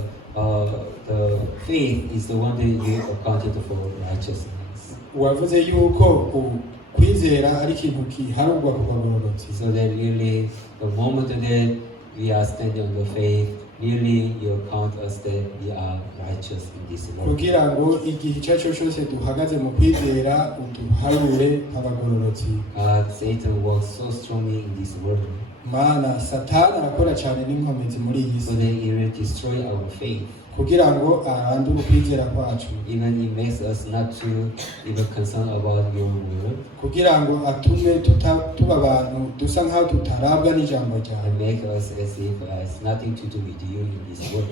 faith is the one that you accounted for righteousness. Wavuze yuko kwizera ari ikintu kiharugwa ku bagororotsi, So that really, the moment that we are standing on the faith, really you count us that we are righteous in this world. kugira ngo igihe icyo ari cyo cyose duhagaze mu kwizera uduharure nk'abagororotsi. Satan works so strongly in this world, Mana, Satani arakora cyane n'inkomezi muri iyi so si, that it will destroy our faith. kugira ngo arandure ukwizera kwacu, Even it makes us not to even concern about your word, kugira ngo atume tuba abantu dusa nk'aho tutarabwa n'ijambo ryawe, and make us as if it has nothing to do with you in this world.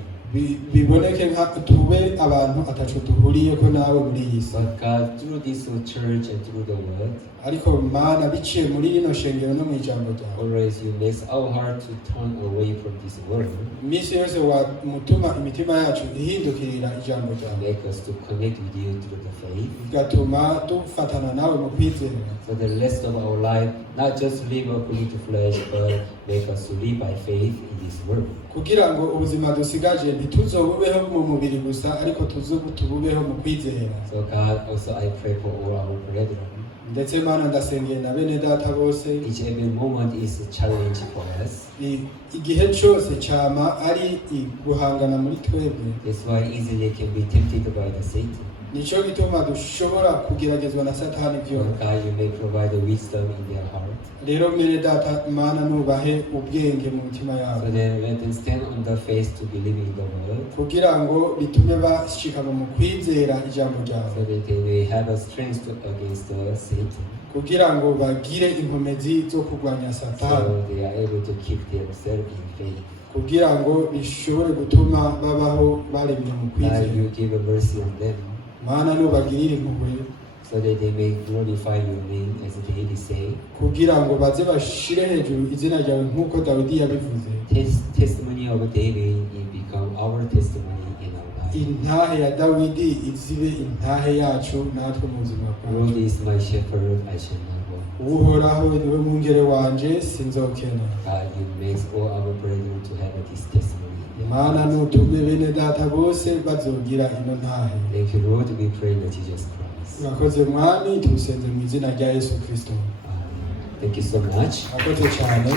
biboneke nka tube abantu ataco duhuriyeko nawe muri iyi si. But God, through this church and through the word, Ariko Mana, biciye muri rino shengero no mu ijambo ryawe, always you make our heart to turn away from this world, iminsi yose wamutuma imitima yacu ihindukirira ijambo ryawe, make us to connect with you through the faith, bigatuma dufatana nawe mu kwizera, so the rest of our life, not just live according to flesh, but make us to live by faith in this world. kugira ngo ubuzima dusigaje ntituzobubeho mu mubiri gusa, ariko tububeho mu kwizera. So God, also I pray for all our brethren. Ndetse Mana, ndasengeye na bene data bose, Each and every moment is a challenge for us. igihe cyose cyama ari guhangana muri twebwe, That's why easily can be tempted by the Satan. nicyo gituma dushobora kugeragezwa na Satani Lord byose. God, you may provide the wisdom in their heart, Rero mene data Mana, nubahe ubwenge mu mitima so yabo, that let them stand on the face to believe in the word, kugira ngo bitume bashikama mu kwizera ijambo so ryawe, that they may have a strength against Satan, kugira ngo bagire inkomezi zo kurwanya Satani, so they are able to keep themselves in faith. kugira ngo bishobore gutuma babaho baremye mu God, kwizera. you give a mercy on them, Mana, nubagirire impuhwe, so that they may glorify your name, as David say. kugira ngo baze bashire hejuru izina ryawe nk'uko Dawidi yabivuze. Testimony of David it become our testimony in our life. Intahe ya Dawidi izibe intahe yacu natwe mu buzima The Lord bwacu. is my shepherd, I shall not want. Uhoraho niwe mwungere wanje, sinzokena. God, you make all our brethren to have this testimony. Mana, nutume bene data bose bazogira ino ntahe. Thank you, Lord. We pray in Jesus Christ. Urakoze Mwami, tusenze mu izina rya Yesu Kristo. Thank you so much. Urakoze cyane.